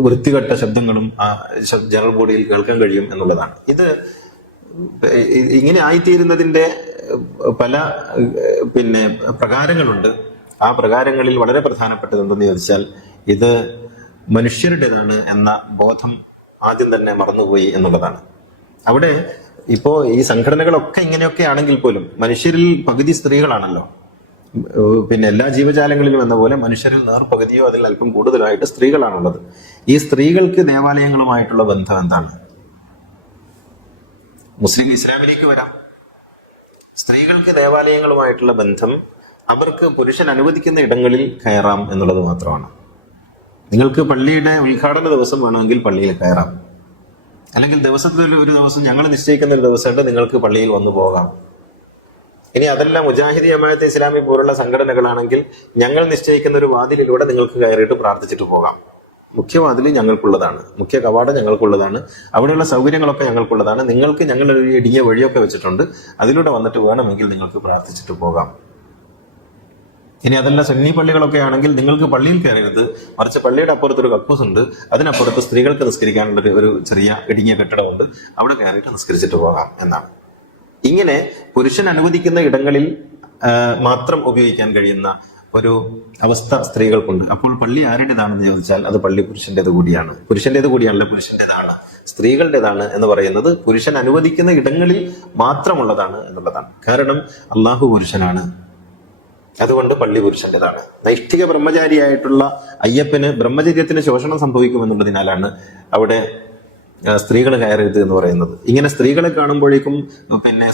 വൃത്തികെട്ട ശബ്ദങ്ങളും ആ ജനറൽ ബോഡിയിൽ കേൾക്കാൻ കഴിയും എന്നുള്ളതാണ്. ഇത് ഇങ്ങനെ ആയിത്തീരുന്നതിന്റെ പല പ്രകാരങ്ങളുണ്ട്. ആ പ്രകാരങ്ങളിൽ വളരെ പ്രധാനപ്പെട്ടത് എന്തെന്ന് ചോദിച്ചാൽ, ഇത് മനുഷ്യരുടേതാണ് എന്ന ബോധം ആദ്യം തന്നെ മറന്നുപോയി എന്നുള്ളതാണ്. അവിടെ ഇപ്പോ ഈ സംഘടനകളൊക്കെ ഇങ്ങനെയൊക്കെ ആണെങ്കിൽ പോലും മനുഷ്യരിൽ പകുതി സ്ത്രീകളാണല്ലോ. എല്ലാ ജീവജാലങ്ങളിലും എന്ന പോലെ മനുഷ്യരിൽ നേർപകുതിയോ അതിൽ അല്പം കൂടുതലായിട്ട് സ്ത്രീകളാണുള്ളത്. ഈ സ്ത്രീകൾക്ക് ദേവാലയങ്ങളുമായിട്ടുള്ള ബന്ധം എന്താണ്? ഇസ്ലാമിലേക്ക് വരാം. സ്ത്രീകൾക്ക് ദേവാലയങ്ങളുമായിട്ടുള്ള ബന്ധം, അവർക്ക് പുരുഷൻ അനുവദിക്കുന്ന ഇടങ്ങളിൽ കയറാം എന്നുള്ളത് മാത്രമാണ്. നിങ്ങൾക്ക് പള്ളിയുടെ ഉദ്ഘാടന ദിവസം വേണമെങ്കിൽ പള്ളിയിൽ കയറാം, അല്ലെങ്കിൽ ദിവസത്തിൽ ഒരു ദിവസം ഞങ്ങൾ നിശ്ചയിക്കുന്ന ഒരു ദിവസമുണ്ട്, നിങ്ങൾക്ക് പള്ളിയിൽ വന്നു പോകാം. ഇനി അതല്ല മുജാഹിദ് ജമാഅത്തെ ഇസ്ലാമി പോലുള്ള സംഘടനകളാണെങ്കിൽ ഞങ്ങൾ നിശ്ചയിക്കുന്ന ഒരു വാതിലിലൂടെ നിങ്ങൾക്ക് കയറിയിട്ട് പ്രാർത്ഥിച്ചിട്ട് പോകാം. മുഖ്യവാതിൽ ഞങ്ങൾക്കുള്ളതാണ്, മുഖ്യ കവാടം ഞങ്ങൾക്കുള്ളതാണ്, അവിടെയുള്ള സൗകര്യങ്ങളൊക്കെ ഞങ്ങൾക്കുള്ളതാണ്. നിങ്ങൾക്ക് ഞങ്ങളൊരു ഇടുങ്ങിയ വഴിയൊക്കെ വെച്ചിട്ടുണ്ട്, അതിലൂടെ വന്നിട്ട് വേണമെങ്കിൽ നിങ്ങൾക്ക് പ്രാർത്ഥിച്ചിട്ട് പോകാം. ഇനി അതല്ല സുന്നി പള്ളികളൊക്കെ ആണെങ്കിൽ നിങ്ങൾക്ക് പള്ളിയിൽ കയറരുത്, മറിച്ച് പള്ളിയുടെ അപ്പുറത്തൊരു കക്കൂസ് ഉണ്ട്, അതിനപ്പുറത്ത് സ്ത്രീകൾക്ക് നിസ്കരിക്കാനുള്ള ഒരു ചെറിയ ഇടുങ്ങിയ കെട്ടിടമുണ്ട്, അവിടെ കയറിയിട്ട് നിസ്കരിച്ചിട്ട് പോകാം എന്നാണ്. ഇങ്ങനെ പുരുഷൻ അനുവദിക്കുന്ന ഇടങ്ങളിൽ മാത്രം ഉപയോഗിക്കാൻ കഴിയുന്ന ഒരു അവസ്ഥ സ്ത്രീകൾക്കുണ്ട്. അപ്പോൾ പള്ളി ആരുടേതാണെന്ന് ചോദിച്ചാൽ അത് പള്ളി പുരുഷന്റേത് കൂടിയാണ്. പുരുഷന്റേത് കൂടിയാണല്ലോ പുരുഷന്റേതാണ്. സ്ത്രീകളുടേതാണ് എന്ന് പറയുന്നത് പുരുഷൻ അനുവദിക്കുന്ന ഇടങ്ങളിൽ മാത്രമുള്ളതാണ് എന്നുള്ളതാണ്. കാരണം അള്ളാഹു പുരുഷനാണ്, അതുകൊണ്ട് പള്ളി പുരുഷന്റേതാണ്. നൈഷ്ഠിക ബ്രഹ്മചാരിയായിട്ടുള്ള അയ്യപ്പന് ബ്രഹ്മചര്യത്തിന് ശോഷണം സംഭവിക്കുമെന്നുള്ളതിനാലാണ് അവിടെ സ്ത്രീകൾ കയറരുത് എന്ന് പറയുന്നത്. ഇങ്ങനെ സ്ത്രീകളെ കാണുമ്പോഴേക്കും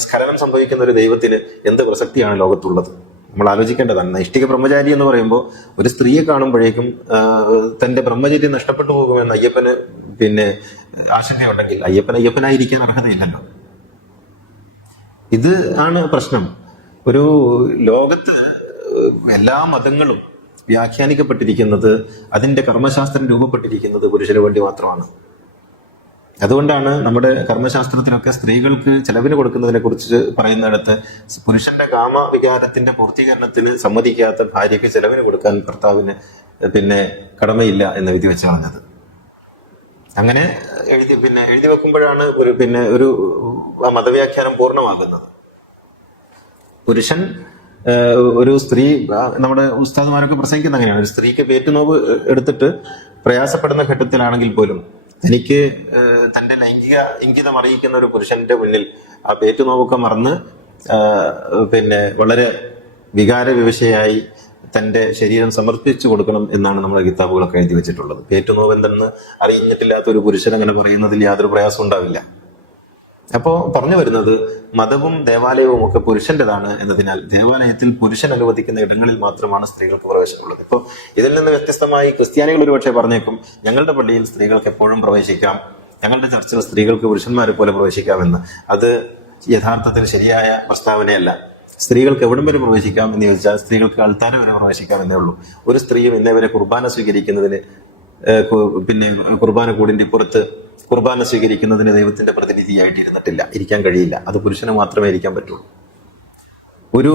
സ്ഖലനം സംഭവിക്കുന്ന ഒരു ദൈവത്തിന് എന്ത് പ്രസക്തിയാണ് ലോകത്തുള്ളത്? നമ്മൾ ആലോചിക്കേണ്ടതാണ്. നൈഷ്ഠിക ബ്രഹ്മചാരി എന്ന് പറയുമ്പോൾ ഒരു സ്ത്രീയെ കാണുമ്പോഴേക്കും തന്റെ ബ്രഹ്മചര്യം നഷ്ടപ്പെട്ടു പോകുമെന്ന് അയ്യപ്പന് ആശങ്കയുണ്ടെങ്കിൽ അയ്യപ്പനായിരിക്കാൻ അർഹതയില്ലല്ലോ. ഇത് ആണ് പ്രശ്നം. ഒരു ലോകത്ത് എല്ലാ മതങ്ങളും വ്യാഖ്യാനിക്കപ്പെട്ടിരിക്കുന്നത്, അതിന്റെ കർമ്മശാസ്ത്രം രൂപപ്പെട്ടിരിക്കുന്നത് പുരുഷന് വേണ്ടി മാത്രമാണ്. അതുകൊണ്ടാണ് നമ്മുടെ കർമ്മശാസ്ത്രത്തിലൊക്കെ സ്ത്രീകൾക്ക് ചെലവിന് കൊടുക്കുന്നതിനെ കുറിച്ച് പറയുന്നിടത്ത് പുരുഷന്റെ കാമവികാരത്തിന്റെ പൂർത്തീകരണത്തിന് സമ്മതിക്കാത്ത ഭാര്യയ്ക്ക് ചെലവിന് കൊടുക്കാൻ ഭർത്താവിന് കടമയില്ല എന്ന് വിധി വെച്ച് കളഞ്ഞത്. അങ്ങനെ എഴുതി വെക്കുമ്പോഴാണ് ഒരു മതവ്യാഖ്യാനം പൂർണ്ണമാകുന്നത്. പുരുഷൻ ഒരു സ്ത്രീ, നമ്മുടെ ഉസ്താദുമാരൊക്കെ പ്രസംഗിക്കുന്ന അങ്ങനെയാണ്, ഒരു സ്ത്രീക്ക് പേറ്റുനോവ് എടുത്തിട്ട് പ്രയാസപ്പെടുന്ന ഘട്ടത്തിലാണെങ്കിൽ പോലും എനിക്ക് തന്റെ ലൈംഗിക ഇംഗിതം അറിയിക്കുന്ന ഒരു പുരുഷന്റെ മുന്നിൽ ആ പേറ്റുനോവൊക്കെ മറന്ന് വളരെ വികാരവിവശയായി തന്റെ ശരീരം സമർപ്പിച്ചു കൊടുക്കണം എന്നാണ് നമ്മുടെ കിതാബുകളൊക്കെ എഴുതി വെച്ചിട്ടുള്ളത്. പേറ്റുനോവ് എന്തെന്ന് അറിഞ്ഞിട്ടില്ലാത്ത ഒരു പുരുഷൻ അങ്ങനെ പറയുന്നതിൽ യാതൊരു പ്രയാസം ഉണ്ടാവില്ല. അപ്പോ പറഞ്ഞു വരുന്നത്, മതവും ദേവാലയവും ഒക്കെ പുരുഷന്റേതാണ് എന്നതിനാൽ ദേവാലയത്തിൽ പുരുഷൻ അനുവദിക്കുന്ന ഇടങ്ങളിൽ മാത്രമാണ് സ്ത്രീകൾക്ക് പ്രവേശനമുള്ളത്. ഇപ്പൊ ഇതിൽ നിന്ന് വ്യത്യസ്തമായി ക്രിസ്ത്യാനികൾ ഒരുപക്ഷെ പറഞ്ഞേക്കും, ഞങ്ങളുടെ പള്ളിയിൽ സ്ത്രീകൾക്ക് എപ്പോഴും പ്രവേശിക്കാം, ഞങ്ങളുടെ ചർച്ചിൽ സ്ത്രീകൾക്ക് പുരുഷന്മാരെ പോലെ പ്രവേശിക്കാമെന്ന്. അത് യഥാർത്ഥത്തിൽ ശരിയായ പ്രസ്താവനയല്ല. സ്ത്രീകൾക്ക് എവിടം വരെ പ്രവേശിക്കാം എന്ന് ചോദിച്ചാൽ സ്ത്രീകൾക്ക് അൾത്താര വരെ പ്രവേശിക്കാം എന്നേ ഉള്ളൂ. ഒരു സ്ത്രീയും ഇന്നേവരെ കുർബാന സ്വീകരിക്കുന്നതിന് കുർബാന കൂടിന്റെ പുറത്ത് കുർബാന സ്വീകരിക്കുന്നതിന് ദൈവത്തിന്റെ പ്രതിനിധിയായിട്ട് ഇരിക്കാൻ കഴിയില്ല. അത് പുരുഷന് മാത്രമേ ഇരിക്കാൻ പറ്റുള്ളൂ. ഒരു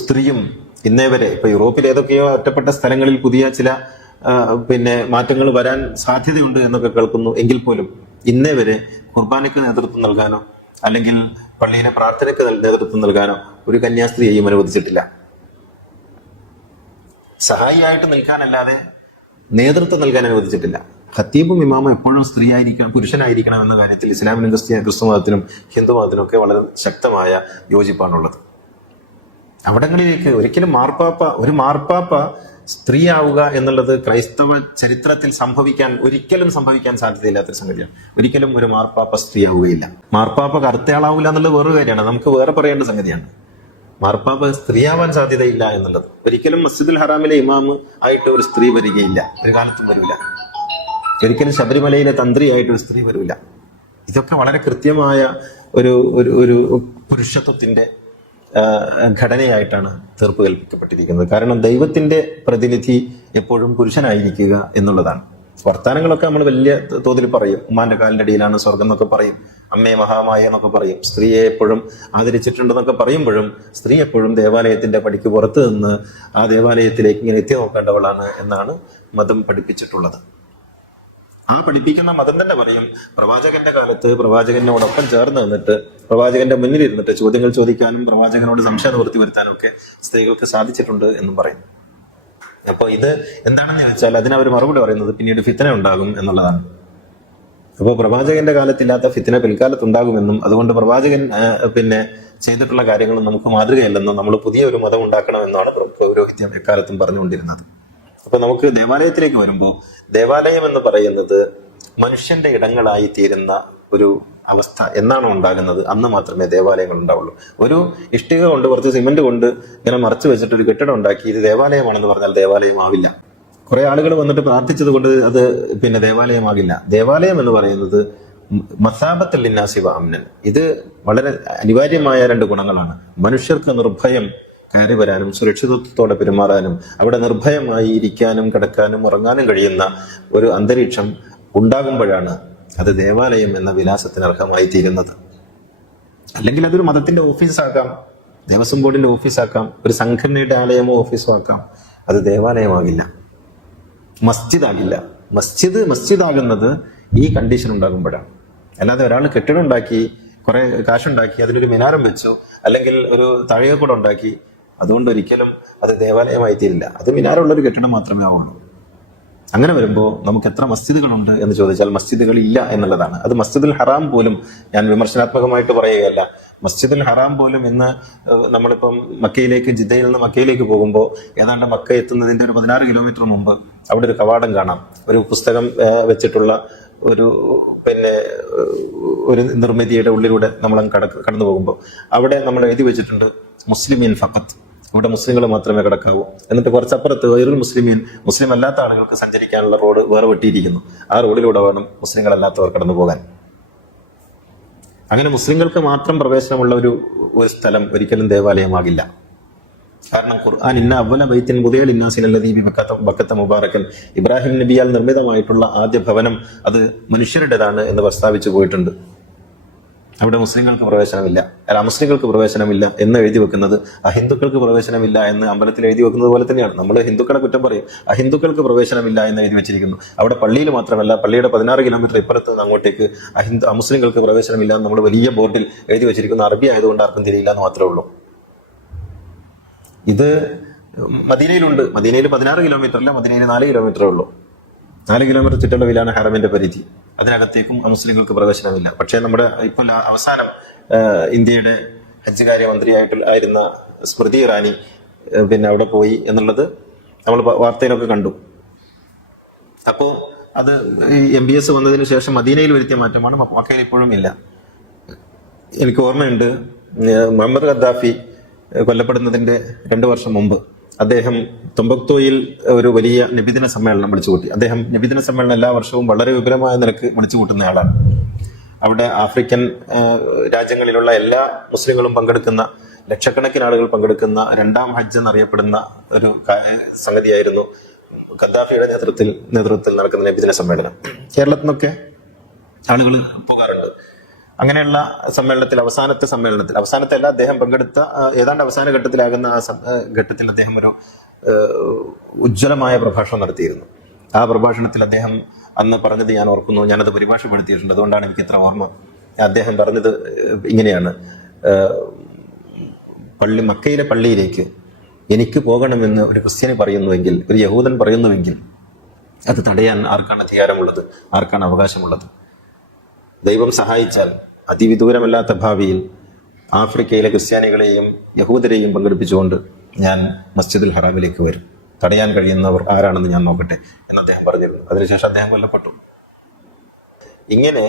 സ്ത്രീയും ഇന്നേവരെ ഇപ്പൊ യൂറോപ്പിൽ ഏതൊക്കെയോ ഒറ്റപ്പെട്ട സ്ഥലങ്ങളിൽ പുതിയ ചില മാറ്റങ്ങൾ വരാൻ സാധ്യതയുണ്ട് എന്നൊക്കെ കേൾക്കുന്നു. എങ്കിൽ പോലും ഇന്നേവരെ കുർബാനയ്ക്ക് നേതൃത്വം നൽകാനോ അല്ലെങ്കിൽ പള്ളിയിലെ പ്രാർത്ഥനയ്ക്ക് നേതൃത്വം നൽകാനോ ഒരു കന്യാസ്ത്രീയെയും അനുവദിച്ചിട്ടില്ല. സഹായിയായിട്ട് നിൽക്കാനല്ലാതെ നേതൃത്വം നൽകാൻ അനുവദിച്ചിട്ടില്ല. ഖത്തീബും ഇമാമും എപ്പോഴും സ്ത്രീയായിരിക്കണം, പുരുഷനായിരിക്കണം എന്ന കാര്യത്തിൽ ഇസ്ലാമിനും ക്രിസ്തു മതത്തിനും ഹിന്ദു മതത്തിനും ഒക്കെ വളരെ ശക്തമായ യോജിപ്പാണുള്ളത്. അവിടങ്ങളിലേക്ക് ഒരിക്കലും ഒരു മാർപ്പാപ്പ സ്ത്രീയാവുക എന്നുള്ളത് ക്രൈസ്തവ ചരിത്രത്തിൽ ഒരിക്കലും സംഭവിക്കാൻ സാധ്യതയില്ലാത്തൊരു സംഗതിയാണ്. ഒരിക്കലും ഒരു മാർപ്പാപ്പ സ്ത്രീയാവുകയില്ല. മാർപ്പാപ്പ കറുത്തയാളാവില്ല എന്നുള്ളത് വേറൊരു കാര്യമാണ്, നമുക്ക് വേറെ പറയേണ്ട സംഗതിയാണ്. മാർപ്പാപ്പ സ്ത്രീയാവാൻ സാധ്യതയില്ല എന്നുള്ളത്. ഒരിക്കലും മസ്ജിദുൽ ഹറാമിലെ ഇമാമ് ആയിട്ട് ഒരു സ്ത്രീ വരികയില്ല, ഒരു കാലത്തും വരില്ല. ഒരിക്കലും ശബരിമലയിലെ തന്ത്രിയായിട്ട് ഒരു സ്ത്രീ വരില്ല. ഇതൊക്കെ വളരെ കൃത്യമായ ഒരു പുരുഷത്വത്തിന്റെ ഘടനയായിട്ടാണ് തീർപ്പ് കൽപ്പിക്കപ്പെട്ടിരിക്കുന്നത്. കാരണം ദൈവത്തിന്റെ പ്രതിനിധി എപ്പോഴും പുരുഷനായിരിക്കുക എന്നുള്ളതാണ്. വർത്താനങ്ങളൊക്കെ നമ്മൾ വലിയ തോതിൽ പറയും, ഉമ്മാന്റെ കാലിന്റെ അടിയിലാണ് സ്വർഗം എന്നൊക്കെ പറയും, അമ്മയെ മഹാമായ എന്നൊക്കെ പറയും, സ്ത്രീയെ എപ്പോഴും ആദരിച്ചിട്ടുണ്ടെന്നൊക്കെ പറയുമ്പോഴും സ്ത്രീ എപ്പോഴും ദേവാലയത്തിന്റെ പടിക്ക് പുറത്ത് നിന്ന് ആ ദേവാലയത്തിലേക്ക് ഇങ്ങനെ എത്തി നോക്കേണ്ടവളാണ് എന്നാണ് മതം പഠിപ്പിച്ചിട്ടുള്ളത്. ആ പഠിപ്പിക്കുന്ന മതം തന്നെ പറയും, പ്രവാചകന്റെ കാലത്ത് പ്രവാചകനോടൊപ്പം ചേർന്ന് നിന്നിട്ട് പ്രവാചകന്റെ മുന്നിൽ ഇരുന്നിട്ട് ചോദ്യങ്ങൾ ചോദിക്കാനും പ്രവാചകനോട് സംശയ നിവൃത്തി വരുത്താനും ഒക്കെ സ്ത്രീകൾക്ക് സാധിച്ചിട്ടുണ്ട് എന്നും പറയും. അപ്പൊ ഇത് എന്താണെന്ന് ചോദിച്ചാൽ അതിനവർ മറുപടി പറയുന്നത് പിന്നീട് ഫിത്ന ഉണ്ടാകും എന്നുള്ളതാണ്. അപ്പോൾ പ്രവാചകന്റെ കാലത്തില്ലാത്ത ഫിത്ന പിൽക്കാലത്ത് ഉണ്ടാകുമെന്നും അതുകൊണ്ട് പ്രവാചകൻ ചെയ്തിട്ടുള്ള കാര്യങ്ങളും നമുക്ക് മാതൃകയല്ലെന്നും നമ്മൾ പുതിയ ഒരു മതം ഉണ്ടാക്കണമെന്നാണ് പൗരോഹിത്യം എക്കാലത്തും പറഞ്ഞുകൊണ്ടിരുന്നത്. അപ്പൊ നമുക്ക് ദേവാലയത്തിലേക്ക് വരുമ്പോൾ ദേവാലയം എന്ന് പറയുന്നത് മനുഷ്യന്റെ ഇടങ്ങളായി തീരുന്ന ഒരു അവസ്ഥ എന്നാണോ ഉണ്ടാകുന്നത് അന്ന് മാത്രമേ ദേവാലയങ്ങൾ ഉണ്ടാവുള്ളൂ. ഒരു ഇഷ്ടിക കൊണ്ട് കുറച്ച് സിമന്റ് കൊണ്ട് ഇങ്ങനെ മറച്ചു വെച്ചിട്ട് ഒരു കെട്ടിടം ഉണ്ടാക്കി ഇത് ദേവാലയമാണെന്ന് പറഞ്ഞാൽ ദേവാലയമാവില്ല. കുറെ ആളുകൾ വന്നിട്ട് പ്രാർത്ഥിച്ചത് കൊണ്ട് അത് ദേവാലയമാകില്ല. ദേവാലയം എന്ന് പറയുന്നത് മസാബത്തുൽ ലിന്നാസി വ അംനൻ. ഇത് വളരെ അനിവാര്യമായ രണ്ട് ഗുണങ്ങളാണ്. മനുഷ്യർക്ക് നിർഭയം കയറി വരാനും സുരക്ഷിതത്വത്തോടെ പെരുമാറാനും അവിടെ നിർഭയമായി ഇരിക്കാനും കിടക്കാനും ഉറങ്ങാനും കഴിയുന്ന ഒരു അന്തരീക്ഷം ഉണ്ടാകുമ്പോഴാണ് അത് ദേവാലയം എന്ന വിലാസത്തിന് അർഹമായി തീരുന്നത്. അല്ലെങ്കിൽ അതൊരു മതത്തിന്റെ ഓഫീസാക്കാം, ദേവസ്വം ബോർഡിന്റെ ഓഫീസാക്കാം, ഒരു സംഘടനയുടെ ആലയമോ ഓഫീസോ ആക്കാം. അത് ദേവാലയമാകില്ല, മസ്ജിദാകില്ല. മസ്ജിദാകുന്നത് ഈ കണ്ടീഷൻ ഉണ്ടാകുമ്പോഴാണ്. അല്ലാതെ ഒരാൾ കെട്ടിടം ഉണ്ടാക്കി കുറെ കാശുണ്ടാക്കി അതിനൊരു മിനാരം വെച്ചു അല്ലെങ്കിൽ ഒരു തഴയക്കൂടം ഉണ്ടാക്കി അതുകൊണ്ട് ഒരിക്കലും അത് ദേവാലയമായി തീരില്ല. അത് മിനാരമുള്ളൊരു കെട്ടിടം മാത്രമേ ആവുള്ളൂ. അങ്ങനെ വരുമ്പോൾ നമുക്ക് എത്ര മസ്ജിദുകളുണ്ട് എന്ന് ചോദിച്ചാൽ മസ്ജിദുകൾ ഇല്ല എന്നുള്ളതാണ്. അത് മസ്ജിദുൽ ഹറാം പോലും, ഞാൻ വിമർശനാത്മകമായിട്ട് പറയുകയല്ല, മസ്ജിദുൽ ഹറാം പോലും ഇന്ന് നമ്മളിപ്പം മക്കയിലേക്ക്, ജിദ്ദയിൽ നിന്ന് മക്കയിലേക്ക് പോകുമ്പോൾ ഏതാണ്ട് മക്ക എത്തുന്നതിന്റെ ഒരു 16 കിലോമീറ്റർ മുമ്പ് അവിടെ ഒരു കവാടം കാണാം. ഒരു പുസ്തകം വെച്ചിട്ടുള്ള ഒരു ഒരു നിർമ്മിതിയുടെ ഉള്ളിലൂടെ നമ്മൾ കടന്നു പോകുമ്പോൾ അവിടെ നമ്മൾ എഴുതി വെച്ചിട്ടുണ്ട് മുസ്ലിമീൻ ഫഖത്ത്, ഇവിടെ മുസ്ലിങ്ങൾ മാത്രമേ കിടക്കാവൂ. എന്നിട്ട് കുറച്ചപ്പുറത്ത് വൈറുൽ മുസ്ലിമീൻ, മുസ്ലിം അല്ലാത്ത ആളുകൾക്ക് സഞ്ചരിക്കാനുള്ള റോഡ് വേറെ വെട്ടിയിരിക്കുന്നു. ആ റോഡിലൂടെ വേണം മുസ്ലിങ്ങളല്ലാത്തവർ കടന്നു പോകാൻ. അങ്ങനെ മുസ്ലിങ്ങൾക്ക് മാത്രം പ്രവേശനമുള്ള ഒരു സ്ഥലം ഒരിക്കലും ദേവാലയമാകില്ല. കാരണം ഖുർആൻ ഇന്ന അവല ബൈത്തിൻ ബുദിയ ലിന്നാസിൻ അല്ലദീ ബിബക്കത്ത മുബാറക്കൻ, ഇബ്രാഹിം നബിയാൽ നിർമ്മിതമായിട്ടുള്ള ആദ്യ ഭവനം അത് മനുഷ്യരുടേതാണ് എന്ന് പ്രസ്താവിച്ചു പോയിട്ടുണ്ട്. അവിടെ മുസ്ലിങ്ങൾക്ക് പ്രവേശനമില്ല, അമുസ്ലിങ്ങൾക്ക് പ്രവേശനമില്ല എന്ന് എഴുതി വെക്കുന്നത് അഹിന്ദുക്കൾക്ക് പ്രവേശനമില്ല എന്ന് അമ്പലത്തിൽ എഴുതി വെക്കുന്നത് പോലെ തന്നെയാണ്. നമ്മൾ ഹിന്ദുക്കളെ കുറ്റം പറയും, അഹിന്ദുക്കൾക്ക് പ്രവേശനമില്ല എന്ന് എഴുതി വെച്ചിരിക്കുന്നു. അവിടെ പള്ളിയിൽ മാത്രമല്ല, പള്ളിയുടെ 16 കിലോമീറ്റർ ഇപ്പുറത്ത് നിന്ന് അങ്ങോട്ടേക്ക് അമുസ്ലിങ്ങൾക്ക് പ്രവേശനമില്ല എന്ന് നമ്മൾ വലിയ ബോർഡിൽ എഴുതി വെച്ചിരിക്കുന്നു. അറബി ആയതുകൊണ്ട് ആർക്കും തിരിയില്ല എന്ന് മാത്രമേ ഉള്ളൂ. ഇത് മദീനയിലുണ്ട്. മദീനയിൽ 16 കിലോമീറ്റർ അല്ല, മദീനയിൽ 4 കിലോമീറ്ററേ ഉള്ളൂ. 4 കിലോമീറ്റർ ചുറ്റളവിലാണ് ഹറമിന്റെ പരിധി. അതിനകത്തേക്കും മുസ്ലിങ്ങൾക്ക് പ്രവേശനമില്ല. പക്ഷേ നമ്മുടെ ഇപ്പോൾ അവസാനം ഇന്ത്യയുടെ ഹജ്ജ് കാര്യമന്ത്രിയായിരുന്ന സ്മൃതി ഇറാനി അവിടെ പോയി എന്നുള്ളത് നമ്മൾ വാർത്തയിലൊക്കെ കണ്ടു. അപ്പോ അത് MBS വന്നതിന് ശേഷം മദീനയിൽ വരുത്തിയ മാറ്റമാണ്. മക്കയിൽ ഇപ്പോഴും ഇല്ല. എനിക്ക് ഓർമ്മയുണ്ട്, മുഹമ്മദ് ഖദ്ദാഫി കൊല്ലപ്പെടുന്നതിന്റെ 2 വർഷം മുമ്പ് അദ്ദേഹം തൊമ്പക്തോയിൽ ഒരു വലിയ നബിദിന സമ്മേളനം വിളിച്ചുകൂട്ടി. അദ്ദേഹം നബിദിന സമ്മേളനം എല്ലാ വർഷവും വളരെ വിപുലമായ നിലക്ക് വിളിച്ചു കൂട്ടുന്ന ആളാണ്. അവിടെ ആഫ്രിക്കൻ രാജ്യങ്ങളിലുള്ള എല്ലാ മുസ്ലിങ്ങളും പങ്കെടുക്കുന്ന, ലക്ഷക്കണക്കിന് ആളുകൾ പങ്കെടുക്കുന്ന 2ാം ഹജ്ജ് എന്നറിയപ്പെടുന്ന ഒരു സംഗതിയായിരുന്നു ഖദ്ദാഫിയുടെ നേതൃത്വത്തിൽ നടക്കുന്ന നബിദിന സമ്മേളനം. കേരളത്തിൽ നിന്നൊക്കെ ആളുകൾ പോകാറുണ്ട്. അങ്ങനെയുള്ള അവസാനത്തെ അല്ല, അദ്ദേഹം പങ്കെടുത്ത ഏതാണ്ട് അവസാന ഘട്ടത്തിലാകുന്ന ആ ഘട്ടത്തിൽ അദ്ദേഹം ഒരു ഉജ്ജ്വലമായ പ്രഭാഷണം നടത്തിയിരുന്നു. ആ പ്രഭാഷണത്തിൽ അദ്ദേഹം അന്ന് പറഞ്ഞത് ഞാൻ ഓർക്കുന്നു, ഞാനത് പരിഭാഷപ്പെടുത്തിയിട്ടുണ്ട്, അതുകൊണ്ടാണ് എനിക്ക് ഇത്ര ഓർമ്മ. അദ്ദേഹം പറഞ്ഞത് ഇങ്ങനെയാണ്: മക്കയിലെ പള്ളിയിലേക്ക് എനിക്ക് പോകണമെന്ന് ഒരു ക്രിസ്ത്യാനി പറയുന്നുവെങ്കിൽ, ഒരു യഹൂദൻ പറയുന്നുവെങ്കിൽ, അത് തടയാൻ ആർക്കാണ് അധികാരമുള്ളത്, ആർക്കാണ് അവകാശമുള്ളത്? ദൈവം സഹായിച്ചാൽ അതിവിദൂരമല്ലാത്ത ഭാവിയിൽ ആഫ്രിക്കയിലെ ക്രിസ്ത്യാനികളെയും യഹൂദരെയും പങ്കെടുപ്പിച്ചുകൊണ്ട് ഞാൻ മസ്ജിദുൽ ഹറാമിലേക്ക് വരും. തടയാൻ കഴിയുന്നവർ ആരാണെന്ന് ഞാൻ നോക്കട്ടെ എന്ന് അദ്ദേഹം പറഞ്ഞിരുന്നു. അതിനുശേഷം അദ്ദേഹം കൊല്ലപ്പെട്ടു. ഇങ്ങനെ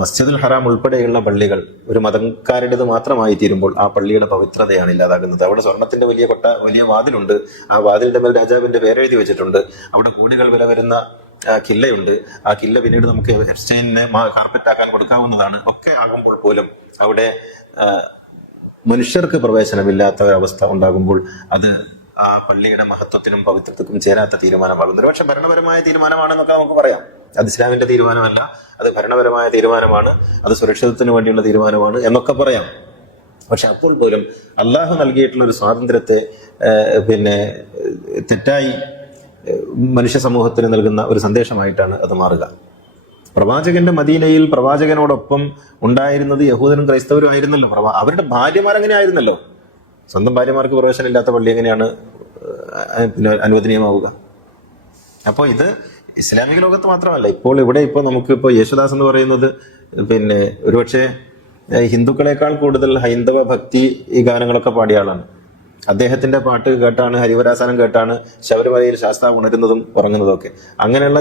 മസ്ജിദുൽ ഹറാം ഉൾപ്പെടെയുള്ള പള്ളികൾ ഒരു മതക്കാരുടേത് മാത്രമായി തീരുമ്പോൾ ആ പള്ളിയുടെ പവിത്രതയാണ് ഇല്ലാതാകുന്നത്. അവിടെ സ്വർണത്തിന്റെ വലിയ വാതിലുണ്ട്. ആ വാതിലിന്റെ മേൽ രാജാവിന്റെ പേരെഴുതി വെച്ചിട്ടുണ്ട്. അവിടെ കോടികൾ വില വരുന്ന കില്ലയുണ്ട്. ആ കില്ല പിന്നീട് നമുക്ക് എപ്സ്റ്റൈനിന് കാർപ്പറ്റ് ആക്കാൻ കൊടുക്കാവുന്നതാണ്. ഒക്കെ ആകുമ്പോൾ പോലും അവിടെ മനുഷ്യർക്ക് പ്രവേശനമില്ലാത്ത ഒരവസ്ഥ ഉണ്ടാകുമ്പോൾ അത് ആ പള്ളിയുടെ മഹത്വത്തിനും പവിത്രത്തിനും ചേരാത്ത തീരുമാനമാകുന്നു. ഒരുപക്ഷെ ഭരണപരമായ തീരുമാനമാണെന്നൊക്കെ നമുക്ക് പറയാം. അത് ഇസ്ലാമിന്റെ തീരുമാനമല്ല, അത് ഭരണപരമായ തീരുമാനമാണ്, അത് സുരക്ഷിതത്വത്തിന് വേണ്ടിയുള്ള തീരുമാനമാണ് എന്നൊക്കെ പറയാം. പക്ഷെ അപ്പോൾ പോലും അള്ളാഹു നൽകിയിട്ടുള്ള ഒരു സ്വാതന്ത്ര്യത്തെ തെറ്റായി മനുഷ്യ സമൂഹത്തിന് നൽകുന്ന ഒരു സന്ദേശമായിട്ടാണ് അത് മാറുക. പ്രവാചകന്റെ മദീനയിൽ പ്രവാചകനോടൊപ്പം ഉണ്ടായിരുന്നത് യഹൂദനും ക്രൈസ്തവരും ആയിരുന്നല്ലോ. അവരുടെ ഭാര്യമാരങ്ങനെ ആയിരുന്നല്ലോ. സ്വന്തം ഭാര്യമാർക്ക് പ്രവേശനമില്ലാത്ത പള്ളി എങ്ങനെയാണ് അനുവദനീയമാവുക? അപ്പോൾ ഇത് ഇസ്ലാമിക ലോകത്ത് മാത്രമല്ല, ഇപ്പോൾ നമുക്കിപ്പോൾ യേശുദാസ് എന്ന് പറയുന്നത് ഒരുപക്ഷെ ഹിന്ദുക്കളെക്കാൾ കൂടുതൽ ഹൈന്ദവ ഭക്തി ഈ ഗാനങ്ങളൊക്കെ പാടിയ ആളാണ്. അദ്ദേഹത്തിന്റെ പാട്ട് കേട്ടാണ്, ഹരിവരാസനം കേട്ടാണ് ശബരിമലയിൽ ശാസ്താവ് ഉണരുന്നതും ഉറങ്ങുന്നതും ഒക്കെ. അങ്ങനെയുള്ള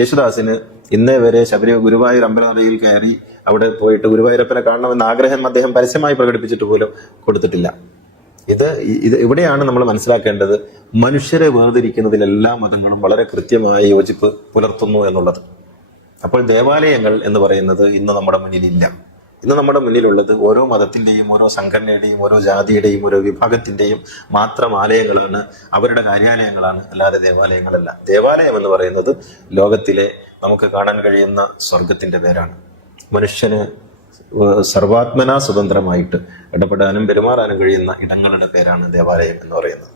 യേശുദാസിന് ഇന്നേ വരെ ഗുരുവായൂർ അമ്പലനടയിൽ കയറി അവിടെ പോയിട്ട് ഗുരുവായൂരപ്പനെ കാണണമെന്ന ആഗ്രഹം അദ്ദേഹം പരസ്യമായി പ്രകടിപ്പിച്ചിട്ട് പോലും കൊടുത്തിട്ടില്ല. ഇവിടെയാണ് നമ്മൾ മനസ്സിലാക്കേണ്ടത്, മനുഷ്യരെ വേർതിരിക്കുന്നതിൽ എല്ലാ മതങ്ങളും വളരെ കൃത്യമായ യോജിപ്പ് പുലർത്തുന്നു എന്നുള്ളത്. അപ്പോൾ ദേവാലയങ്ങൾ എന്ന് പറയുന്നത് ഇന്ന് നമ്മുടെ മുന്നിലില്ല. ഇന്ന് നമ്മുടെ മുന്നിലുള്ളത് ഓരോ മതത്തിന്റെയും, ഓരോ സംഘടനയുടെയും, ഓരോ ജാതിയുടെയും, ഓരോ വിഭാഗത്തിന്റെയും മാത്രം ആലയങ്ങളാണ്, അവരുടെ കാര്യാലയങ്ങളാണ്, അല്ലാതെ ദേവാലയങ്ങളല്ല. ദേവാലയം എന്ന് പറയുന്നത് ലോകത്തിലെ നമുക്ക് കാണാൻ കഴിയുന്ന സ്വർഗത്തിന്റെ പേരാണ്. മനുഷ്യന് സർവാത്മനാ സ്വതന്ത്രമായിട്ട് ഇടപെടാനും പെരുമാറാനും കഴിയുന്ന ഇടങ്ങളുടെ പേരാണ് ദേവാലയം എന്ന് പറയുന്നത്.